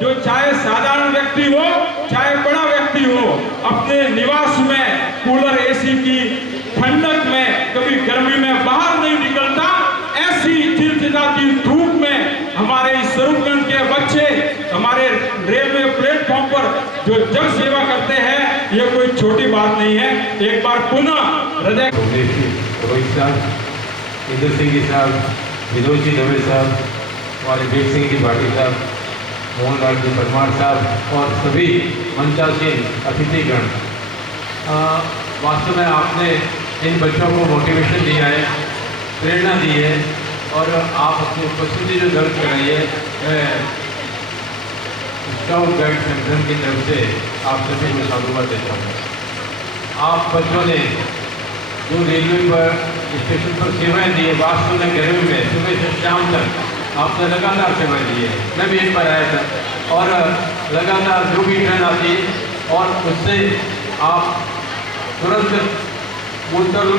जो चाहे साधारण व्यक्ति हो चाहे बड़ा व्यक्ति हो, अपने निवास में कूलर एसी की ठंडक में कभी गर्मी में बाहर नहीं निकलता, ऐसी चिलचिलाती धूप में हमारे स्वरूपगंज के बच्चे हमारे रेलवे प्लेटफॉर्म पर जो जन सेवा करते हैं, ये कोई छोटी बात नहीं है। एक बार पुनः हृदय रोहित साहब, इंद्र सिंह जी साहब, विनोद जी दवे साहब, हमारे वीर सिंह जी भाटी साहब, मोहन लाल जी परमार साहब और सभी मंचासीन अतिथिगण, वास्तव में आपने इन बच्चों को मोटिवेशन दिया है, प्रेरणा दी है और आप अपनी उपस्थिति जो दर्ज कराई है, मैं स्काउट गाइड संगठन की तरफ से आप सभी को साधुवाद देता हूँ। आप बच्चों ने जो रेलवे पर स्टेशन पर सेवाएं दी है, वास्तव में गर्मी में सुबह से शाम तक आपने लगातार सेवाएं दी है। मैं भी एक बार आया था और लगातार जो भी ट्रेन आती और उससे आप तुरंत बोतल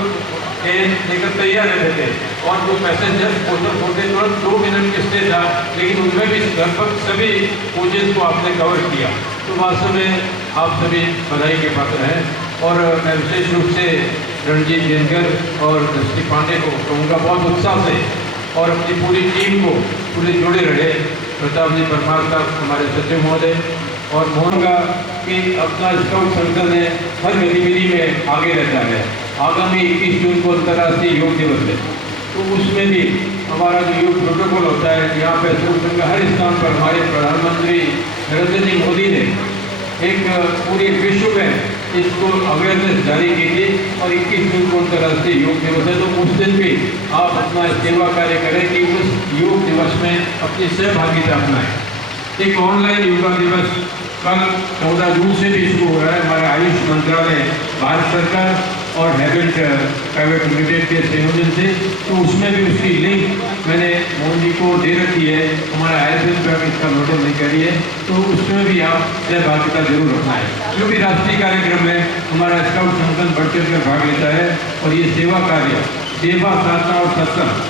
ट्रेन लेकर तैयार रहते थे और जो पैसेंजर बोतल होते तुरंत 2 मिनट के स्टे था, लेकिन उनमें भी लगभग सभी कोचेज को आपने कवर किया। तो वास्तव में आप सभी बधाई के पात्र हैं और मैं विशेष रूप से रणजीत जैनकर और दृष्टि पांडे को कहूँगा बहुत उत्साह से और अपनी पूरी टीम को पूरे जुड़े रहे। प्रताप जी परमार साहब हमारे सचिव महोदय और मोहन का कि अपना स्काउट संगठन है हर गतिविधि में आगे रहता है। आगामी 21 जून को अंतर्राष्ट्रीय योग दिवस है, तो उसमें भी हमारा जो योग प्रोटोकॉल होता है, यहाँ पे संगठन हर स्थान पर हमारे प्रधानमंत्री नरेंद्र जी मोदी ने एक पूरे विश्व में इसको अवेयरनेस जारी की थी और 21 जून को अंतर्राष्ट्रीय योग दिवस है, तो उस दिन भी आप अपना सेवा कार्य करें कि उस योग दिवस में अपनी सहभागिता अपनाएं। एक ऑनलाइन योगा दिवस कल 14 जून से भी शुरू हो रहा है। हमारे आयुष मंत्रालय, भारत सरकार और हैबिट प्राइवेट लिमिटेड के संयोजन से, तो उसमें भी उसकी लिंक मैंने मोहन जी को दे रखी है। हमारा आयुर्वेद विभाग इसका नोटिस नहीं करी है, तो उसमें भी आप सहभागिता जरूर रखना है। जो भी राष्ट्रीय कार्यक्रम में हमारा स्काउट संगठन बढ़ चढ़ कर भाग लेता है और ये सेवा कार्य, सेवा, साधना और सत्संग,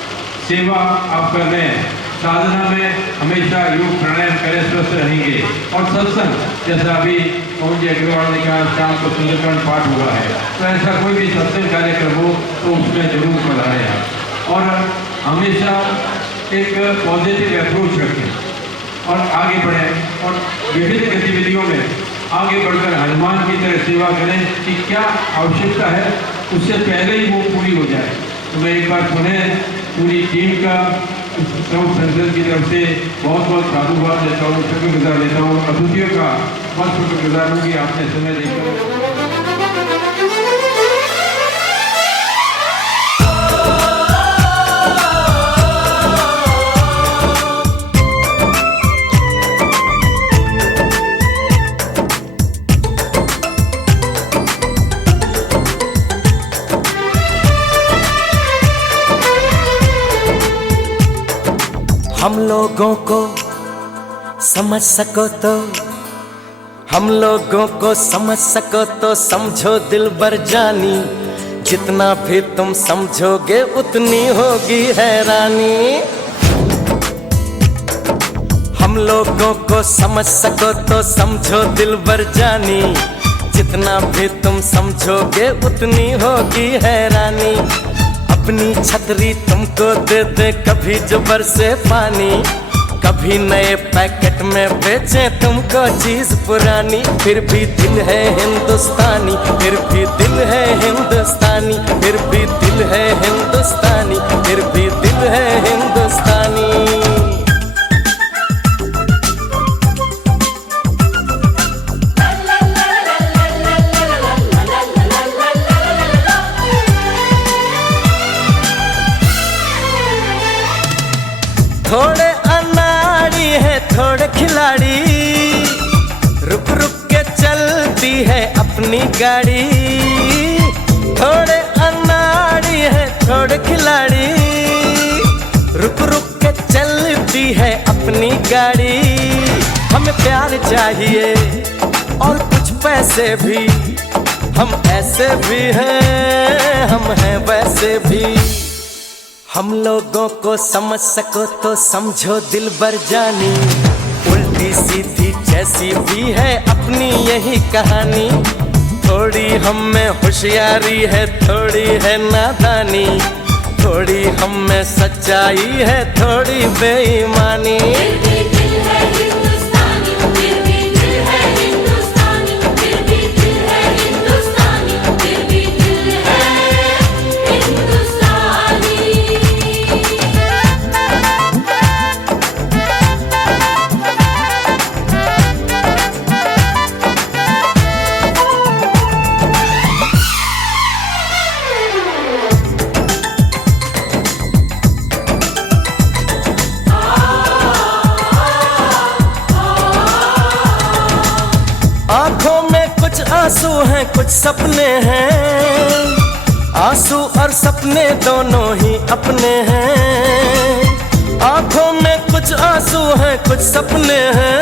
सेवा आप कर रहे हैं, साधना में हमेशा योग प्राणायाम करें, स्वस्थ रहेंगे और सत्संग जैसा अभी मोहन जी अग्रवाल ने कहा शाम को सुंदरकांड पाठ हुआ है, तो ऐसा कोई भी सत्संग कार्यक्रम हो तो उसमें जरूर पधारें आप और हमेशा एक पॉजिटिव अप्रोच रखें और आगे बढ़ें और विभिन्न गतिविधियों में आगे बढ़कर हनुमान की तरह सेवा करें कि क्या आवश्यकता है उससे पहले ही वो पूरी हो जाए। तो मैं एक बार पुनः पूरी टीम का स्काउट संगठन की तरफ से बहुत बहुत साधुवाद देता हूँ, शुक्रगुजार देता हूँ। अतिथियों का बहुत शुक्रगुजार हूँ कि आपने समय देकर। हम लोगों को समझ सको तो, हम लोगों को समझ सको तो समझो दिलबर जानी, जितना भी तुम समझोगे उतनी होगी हैरानी। हम लोगों को समझ सको तो समझो दिलबर जानी, जितना भी तुम समझोगे उतनी होगी हैरानी। अपनी छतरी तुमको दे दे कभी जो बरसे पानी, कभी नए पैकेट में बेचे तुमको चीज पुरानी, फिर भी दिल है हिंदुस्तानी, फिर भी दिल है हिंदुस्तानी, फिर भी दिल है हिंदुस्तानी, फिर भी दिल है हिंदुस्तानी। थोड़े अनाड़ी है थोड़े खिलाड़ी, रुक रुक के चलती है अपनी गाड़ी। थोड़े अनाड़ी है थोड़े खिलाड़ी, रुक रुक के चलती है अपनी गाड़ी। हमें प्यार चाहिए और कुछ पैसे भी, हम ऐसे भी हैं हम हैं वैसे भी। हम लोगों को समझ सको तो समझो दिलबर जानी, उल्टी सीधी जैसी भी है अपनी यही कहानी। थोड़ी हम में होशियारी है थोड़ी है नादानी, थोड़ी हम में सच्चाई है थोड़ी बेईमानी। आंखों में कुछ आंसू हैं कुछ सपने हैं, आंसू और सपने दोनों ही अपने हैं। आंखों में कुछ आंसू हैं कुछ सपने हैं,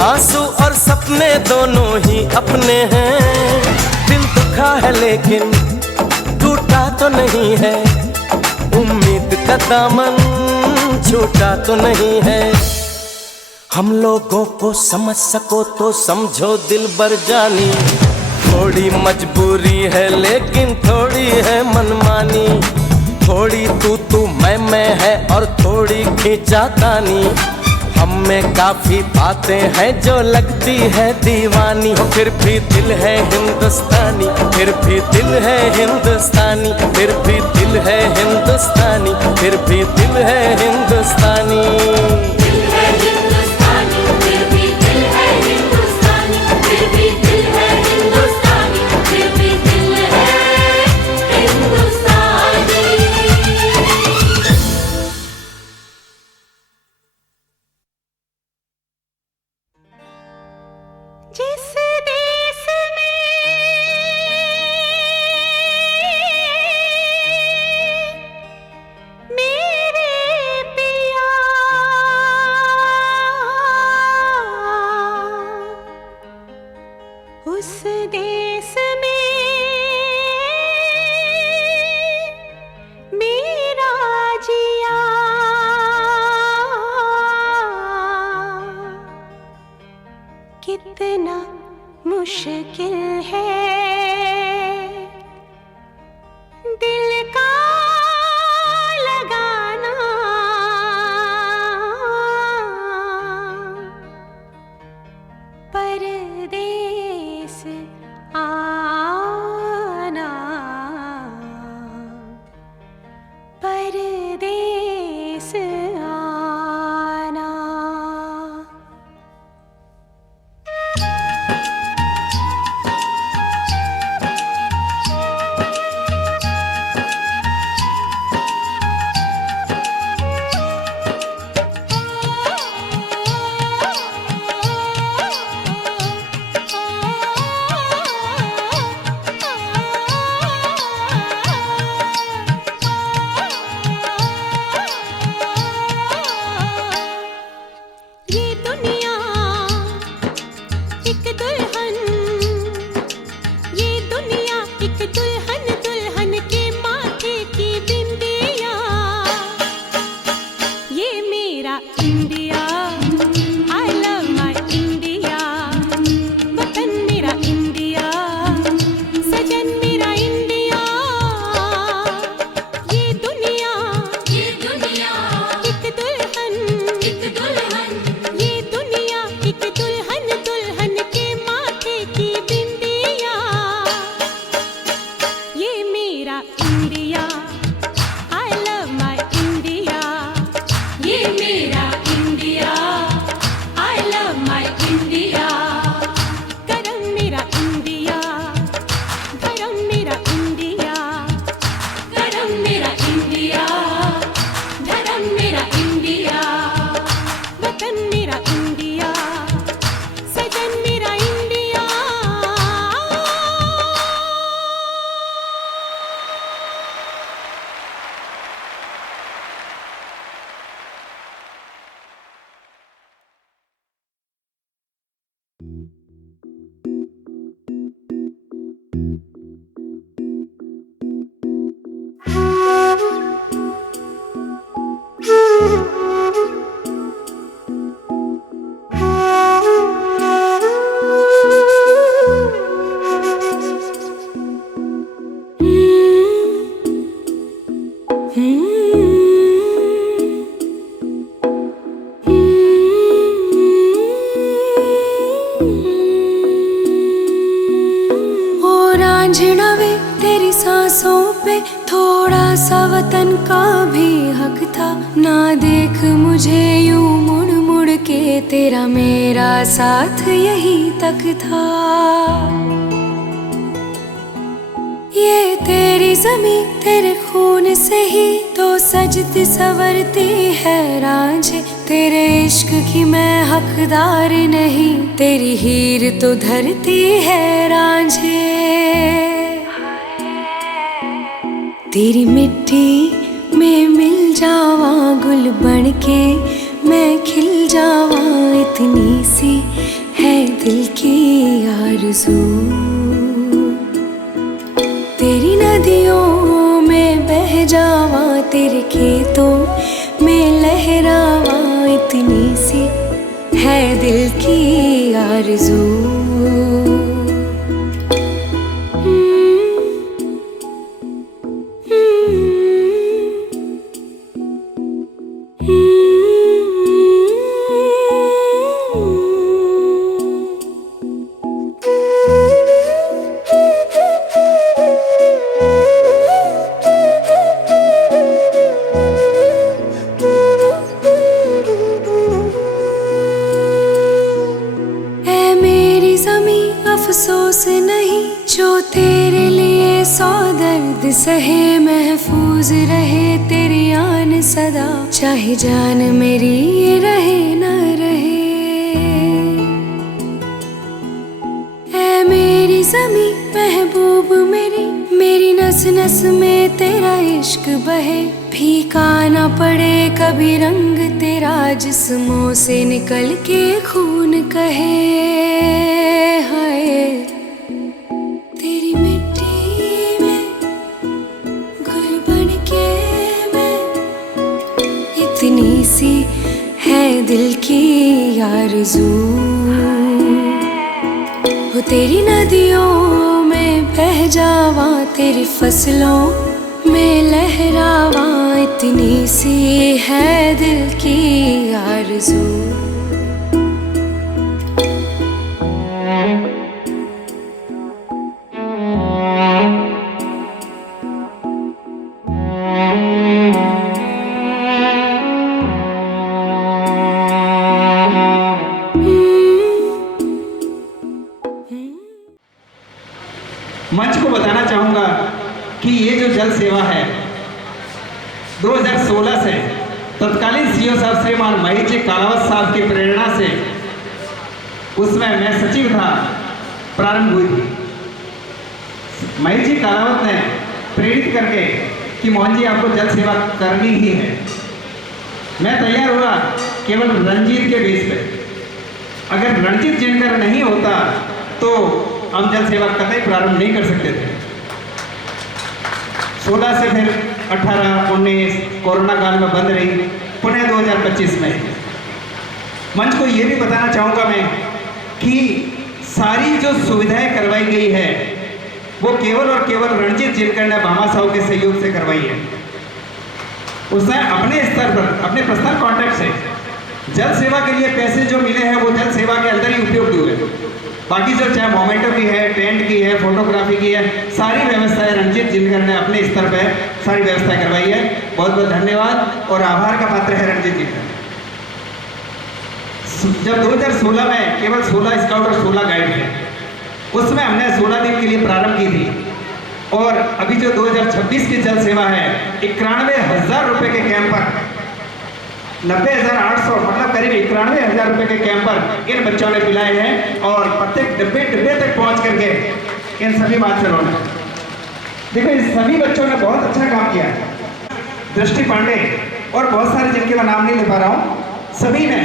आंसू और सपने दोनों ही अपने हैं। दिल दुखा है लेकिन टूटा तो नहीं है, उम्मीद का दामन छूटा तो नहीं है। हम लोगों को समझ सको तो समझो दिलबर जानी, थोड़ी मजबूरी है लेकिन थोड़ी है मनमानी। थोड़ी तू मैं है और थोड़ी खींचातानी, हम में काफी बातें हैं जो लगती है दीवानी। फिर भी दिल है हिंदुस्तानी, फिर भी दिल है हिंदुस्तानी, फिर भी दिल है हिंदुस्तानी, फिर भी दिल है हिंदुस्तानी। जिस देश में मेरे पिया उस देश में मेरा जिया कितना मुश्किल है दिल का लगाना। परदेस आना, परदेस आना। ये दुनिया एक दुल्हन, ये दुनिया एक दुल्हन, दुल्हन के माथे की बिंदिया। ये मेरा India, I love my India. वतन मेरा इंडिया, सजन मेरा इंडिया। ये दुनिया एक दुल्हन, पे थोड़ा सा वतन का भी हक था। ना देख मुझे यूं मुड़ मुड़ के, तेरा मेरा साथ यही तक था। ये तेरी ज़मीं तेरे खून से ही तो सजती संवरती है रांझे। तेरे इश्क की मैं हकदार नहीं, तेरी हीर तो धरती है रांझे। तेरी मिट्टी में मिल जावा गुल बन के, मैं खिल जावा, इतनी सी है दिल की आरज़ू। तेरी नदियों में बह जावा, तेरे खेतों में लहरावा, इतनी सी है दिल की आरज़ू। अफसोस नहीं जो तेरे लिए सौ दर्द सहे, महफूज रहे तेरी आन सदा, चाहे जान मेरी रहे न रहे। ऐ मेरी ज़मीं महबूब मेरी, मेरी नस नस में तेरा इश्क बहे। फीका ना पड़े कभी रंग तेरा, जिस्मों से निकल के खून कहे। हाय तेरी मिट्टी में गुल बन के मैं, इतनी सी है दिल की आरज़ू। वो तेरी नदियों में बह जावा, तेरी फसलों में लहरावा, इतनी सी है दिल की आरज़ू। मंच को बताना चाहूँगा कि ये जो जल सेवा है 2016 से तत्कालीन सीओ साहब श्रीमान महेश जी कालावत साहब की प्रेरणा से, उसमें मैं सचिव था, प्रारंभ हुई थी। महेश जी कालावत ने प्रेरित करके कि मोहन जी आपको जल सेवा करनी ही है। मैं तैयार हुआ केवल रणजीत के बेस पे। अगर रणजीत जिनकर नहीं होता तो हम जल सेवा कतई प्रारंभ नहीं कर सकते थे। 16 से फिर 18, 19 कोरोना काल में बंद रही, पुनः 2025 में। मंच को ये भी बताना चाहूँगा मैं कि सारी जो सुविधाएं करवाई गई है वो केवल और केवल रणजीत जिनकर ने भामा साहब के सहयोग से करवाई है। उसने अपने स्तर पर, अपने पर्सनल कॉन्टैक्ट से जल सेवा के लिए पैसे जो मिले हैं वो जल सेवा के अंदर ही उपयोग हुए। बाकी जो चाहे मोमेंटो की है, टेंट की है, फोटोग्राफी की है, सारी व्यवस्थाएं रणजीत जिनकर ने अपने स्तर पर सारी व्यवस्था करवाई है। बहुत बहुत धन्यवाद और आभार का पात्र है रणजीत जी का। जब 2016 में केवल 16 स्काउट और 16 गाइड थे, उसमें हमने 16 दिन के लिए प्रारंभ की थी। और अभी जो 2026 की जल सेवा है 91,000 रुपये के कैंप पर 90,800 मतलब करीब 91,000 रुपये के कैंप पर इन बच्चों ने पिलाए हैं। और प्रत्येक डब्बे तक पहुंच करके इन सभी मास्टरों ने, देखो इस सभी बच्चों ने बहुत अच्छा काम किया। दृष्टि पांडे और बहुत सारे जिनके मैं नाम नहीं ले पा रहा हूँ, सभी ने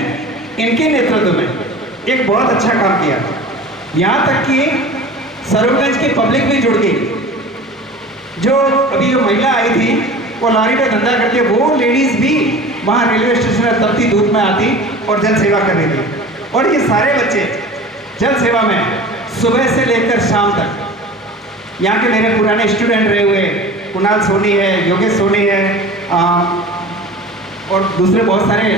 इनके नेतृत्व में एक बहुत अच्छा काम किया। यहाँ तक कि सरोगंज की पब्लिक भी जुड़ गई। जो अभी जो महिला आई थी वो लॉरी पे धंधा करके, वो लेडीज भी वहाँ रेलवे स्टेशन में तपती धूप में आती और जल सेवा कर रही थी। और ये सारे बच्चे जल सेवा में सुबह से लेकर शाम तक, यहाँ के मेरे पुराने स्टूडेंट रहे हुए कुणाल सोनी है, योगेश सोनी है और दूसरे बहुत सारे,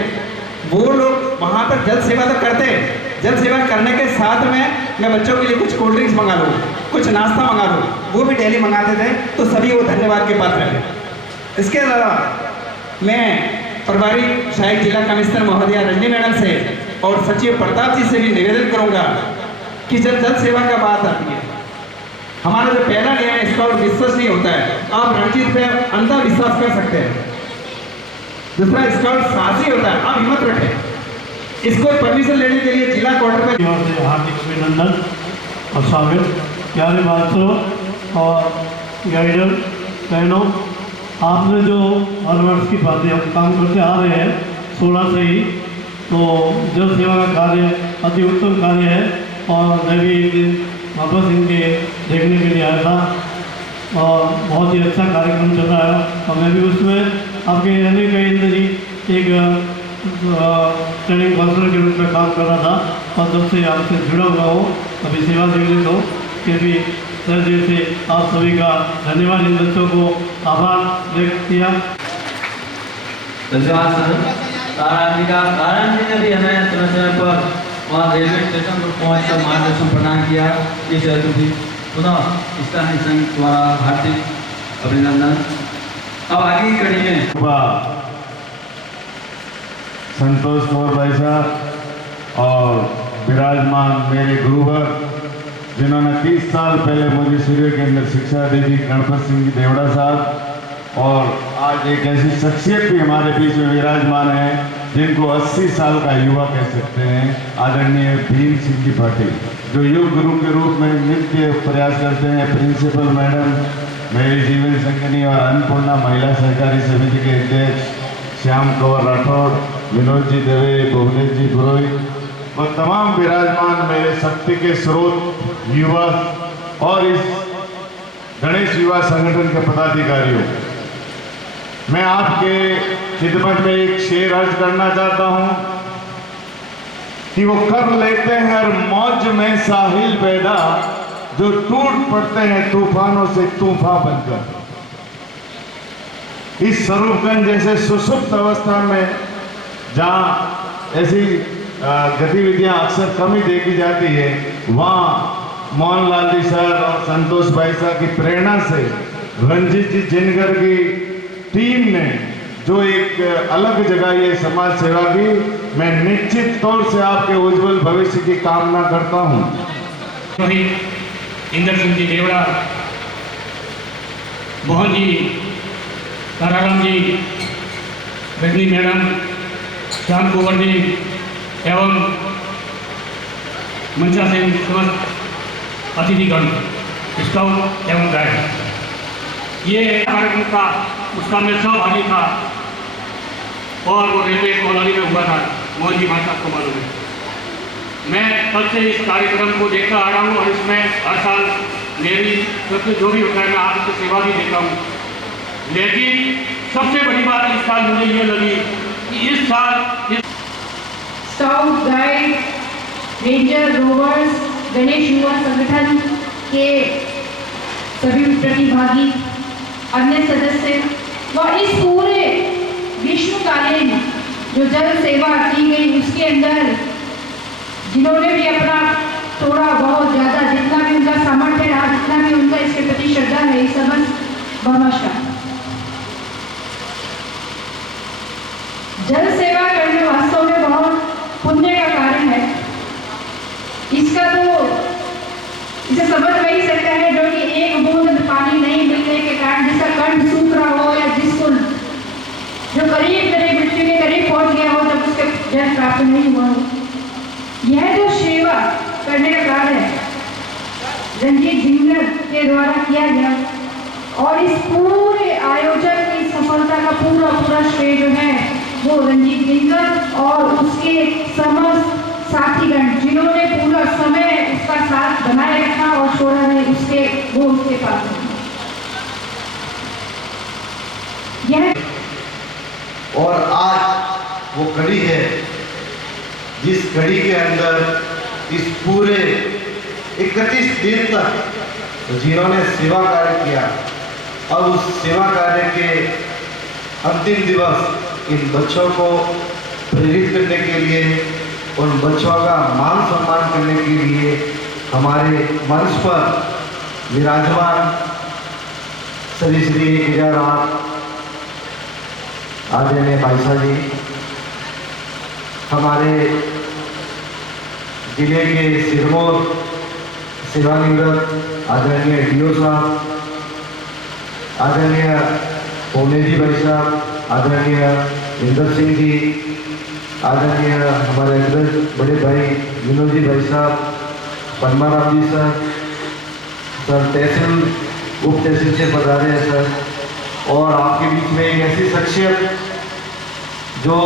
वो लोग वहाँ पर जल सेवा तो करते हैं। जल सेवा करने के साथ में मैं बच्चों के लिए कुछ कोल्ड ड्रिंक्स मंगा लूँ, कुछ नाश्ता मंगा लूँ, वो भी डेली मंगाते थे, तो सभी वो धन्यवाद के पात्र हैं। इसके अलावा मैं प्रभारी सहायक जिला कमिश्नर महोदया रजनी मैडम से और सचिव प्रताप जी से भी निवेदन करूंगा कि जब जल सेवा का बात आती है, हमारा जो पहला नियम है स्काउट विश्वसनीय होता है। आप रणजीत पे अंधा विश्वास कर सकते हैं। दूसरा, स्काउट साहसी होता है, आप हिम्मत रखें। इसको परमिशन लेने के लिए जिला कोर्ट में हार्दिक अभिनंदन और स्वागत। प्यारे बातों और गाइडर बहनों, आपने जो हर वर्ष की बातें हम काम करते आ रहे हैं 16 से ही, तो जल सेवा का कार्य अति उत्तम कार्य है। और मैं भी एक दिन वापस इनके देखने के लिए आया था और बहुत ही अच्छा कार्यक्रम चल रहा है। और मैं भी उसमें आपके रहने के अंदर ही एक ट्रेनिंग काउंसलर के रूप में काम कर रहा था और तब से आपसे जुड़ा हुआ हूँ। अभी सेवा देने को कि भी हृदय से आप सभी का धन्यवाद, इन बच्चों को आभार व्यक्त किया। धन्यवाद सर। तारायण जी ने भी हमें समय समय पर वहाँ रेलवे स्टेशन पर पहुँचकर मार्गदर्शन प्रदान किया। इस हेतु भी पुनः स्थानीय संघ द्वारा हार्दिक अभिनंदन। अब आगे की कड़ी में संतोष कुमार भाई साहब और विराजमान मेरे गुरुवर, जिन्होंने 30 साल पहले मुझे सूर्य के अंदर शिक्षा दी थी, गणपत सिंह जी देवड़ा साहब, और आज एक ऐसी शख्सियत भी हमारे बीच में विराजमान है जिनको 80 साल का युवा कह सकते हैं, आदरणीय भीम सिंह जी पाटिल, जो युग गुरु के रूप में नित्य प्रयास करते हैं। प्रिंसिपल मैडम, मेरी जीवन संगनी और अन्नपूर्णा महिला सहकारी समिति के अध्यक्ष श्याम कंवर राठौड़, विनोद जी दवे, भुवनेश जी पुरोहित और तमाम विराजमान मेरे शक्ति के स्रोत युवा और इस गणेश युवा संगठन के पदाधिकारियों, मैं आपके खिदमत में एक शेर अर्ज करना चाहता हूं कि वो कर लेते हैं हर मौज में साहिल पैदा, जो टूट पड़ते हैं तूफानों से तूफान बनकर। इस स्वरूपगंज जैसे सुसुप्त अवस्था में जहां ऐसी गतिविधियां अक्सर कम ही देखी जाती है, वहां मोहनलाल जी सर और संतोष भाई साहब की प्रेरणा से रंजीत जी जिनगर की टीम ने जो एक अलग जगह ये समाज सेवा की, मैं निश्चित तौर से आपके उज्जवल भविष्य की कामना करता हूं। इंद्र सिंह जी देवड़ा, मोहन जी, ताराराम जी, रजनी मैडम, श्याम कुंवर जी एवं मंचा सिंह समस्त अतिथिगण, स्काउट एवं गाइड, ये कार्यक्रम का उसका मैं सहभागी था और वो रेलवे कॉलोनी में हुआ था। मोहन जी भाई साहब को मालूम है। मैं कल से इस कार्यक्रम को देखता आ रहा हूँ और इसमें हर साल मेरी सबसे जो भी होता है मैं आपकी सेवा भी देता हूँ। लेकिन सबसे बड़ी बात इस साल मुझे ये लगी कि इस साल scout, guide, ranger, rovers, Ganesh युवा संगठन के सभी प्रतिभागी, अन्य सदस्य व इस पूरे विश्वकालीन जो जल सेवा की गई उसके अंदर जिन्होंने भी अपना थोड़ा बहुत ज़्यादा जितना भी उनका सामर्थ्य रहा, जितना भी उनका इसके प्रति श्रद्धा है, समस्त नमस्कार। जल सेवा करने वास्तव में बहुत पुण्य का कार्य है। इसका तो इसे समझ वही सकता है जो कि एक बूंद पानी नहीं मिलने के कारण जिसका कंठ सूख रहा हो या जिसको जो करीब मृत्यु के करीब पहुंच गया हो जब उसके जल प्राप्त नहीं हुआ हो। यह जो सेवा करने का कार्य है रंजीत जिंगर के द्वारा किया गया और इस पूरे आयोजन की सफलता का पूरा श्रेय जो है वो रंजीत जिंगर और उसके समस्त साथीगण जिन्होंने पूरा समय उसका साथ बनाए रखा और छोड़ा है उसके पास यह। और आज वो कड़ी है जिस कड़ी के अंदर इस पूरे 31 दिन तक जिन्होंने सेवा कार्य किया और उस सेवा कार्य के अंतिम दिवस इन बच्चों को प्रेरित करने के लिए, उन बच्चों का मान सम्मान करने के लिए हमारे मंच पर विराजमान श्री श्री 1008 आदरणीय भाईसा जी, हमारे जिले के सिरमौर सेवानिवृत्त आदरणीय डीओ साहब, आदरणीय पोने जी भाई साहब, आदरणीय इंदर सिंह जी, आदरणीय हमारे अग्रज बड़े भाई विनोद जी भाई साहब, पद्माराम जी सर तहसील उप तहसील से पधारे हैं सर, और आपके बीच में एक ऐसी शख्सियत जो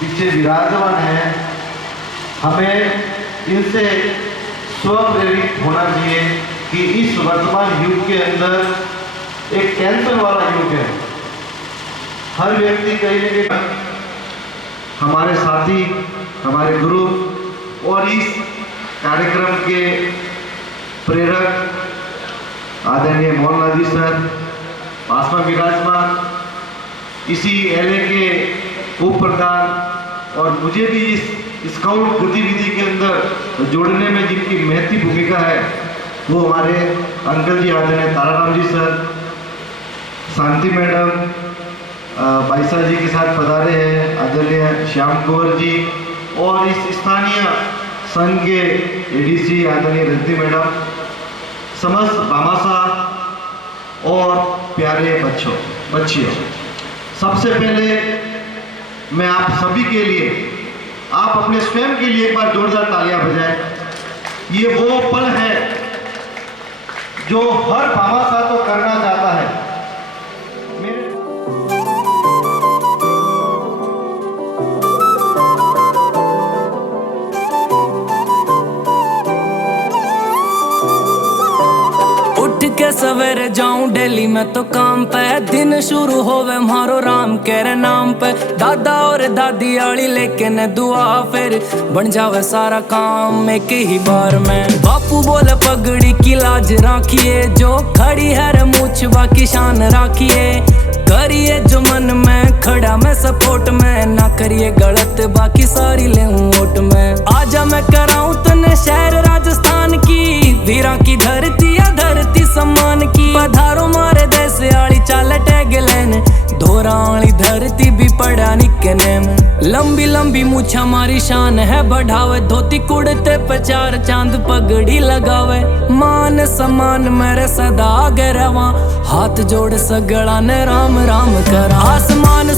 पीछे विराजमान है, हमें इनसे स्वप्रेरित होना चाहिए कि इस वर्तमान युग के अंदर एक कैंसर वाला युग है। हर व्यक्ति कहीं न कहीं हमारे साथी, हमारे गुरु और इस कार्यक्रम के प्रेरक आदरणीय मोहनलाल जी सर पास में विराजमान, इसी एलए के उप प्रधान, और मुझे भी इस स्काउट गतिविधि के अंदर जोड़ने में जिनकी महती भूमिका है वो हमारे अंकल जी आदरणीय ताराराम जी सर, शांति मैडम भाईसा जी के साथ पधारे हैं, आदरणीय श्याम कुंवर जी, और इस स्थानीय संघ के एडीसी आदरणीय रजनी मैडम, समस्त भामासा और प्यारे बच्चियों, सबसे पहले मैं आप सभी के लिए, आप अपने स्वयं के लिए एक बार जोरदार तालियां बजाएं। ये वो पल है जो हर भामासा तो करना चाहता है। के सवेरे जाऊं दिल्ली में तो काम पे, दिन शुरू होवे मारो राम के नाम पे, दादा और दादी आली लेकिन दुआ फिर बन जावे सारा काम एक ही बार में। बापू बोले पगड़ी की लाज राखिए, जो खड़ी है रे मूछ बाकी शान राखिए, करिए जो मन में खड़ा मैं सपोर्ट में, ना करिए गलत बाकी सारी ले वोट में। आजा मैं कराऊं तने शहर राजस्थान की, वीरा की धरती या धरती सम्मान की, पधारो मारे देश आली चाल टैग लेन, धोराली धरती भी पड़ा निकने में। लंबी लंबी मूछ हमारी शान है बढ़ावे, धोती कुड़ते पे 4 चांद पगड़ी लगावे, मान सम्मान मेरे सदा आगे रवा, हाथ जोड़ सगड़ा ने राम राम करा। आसमान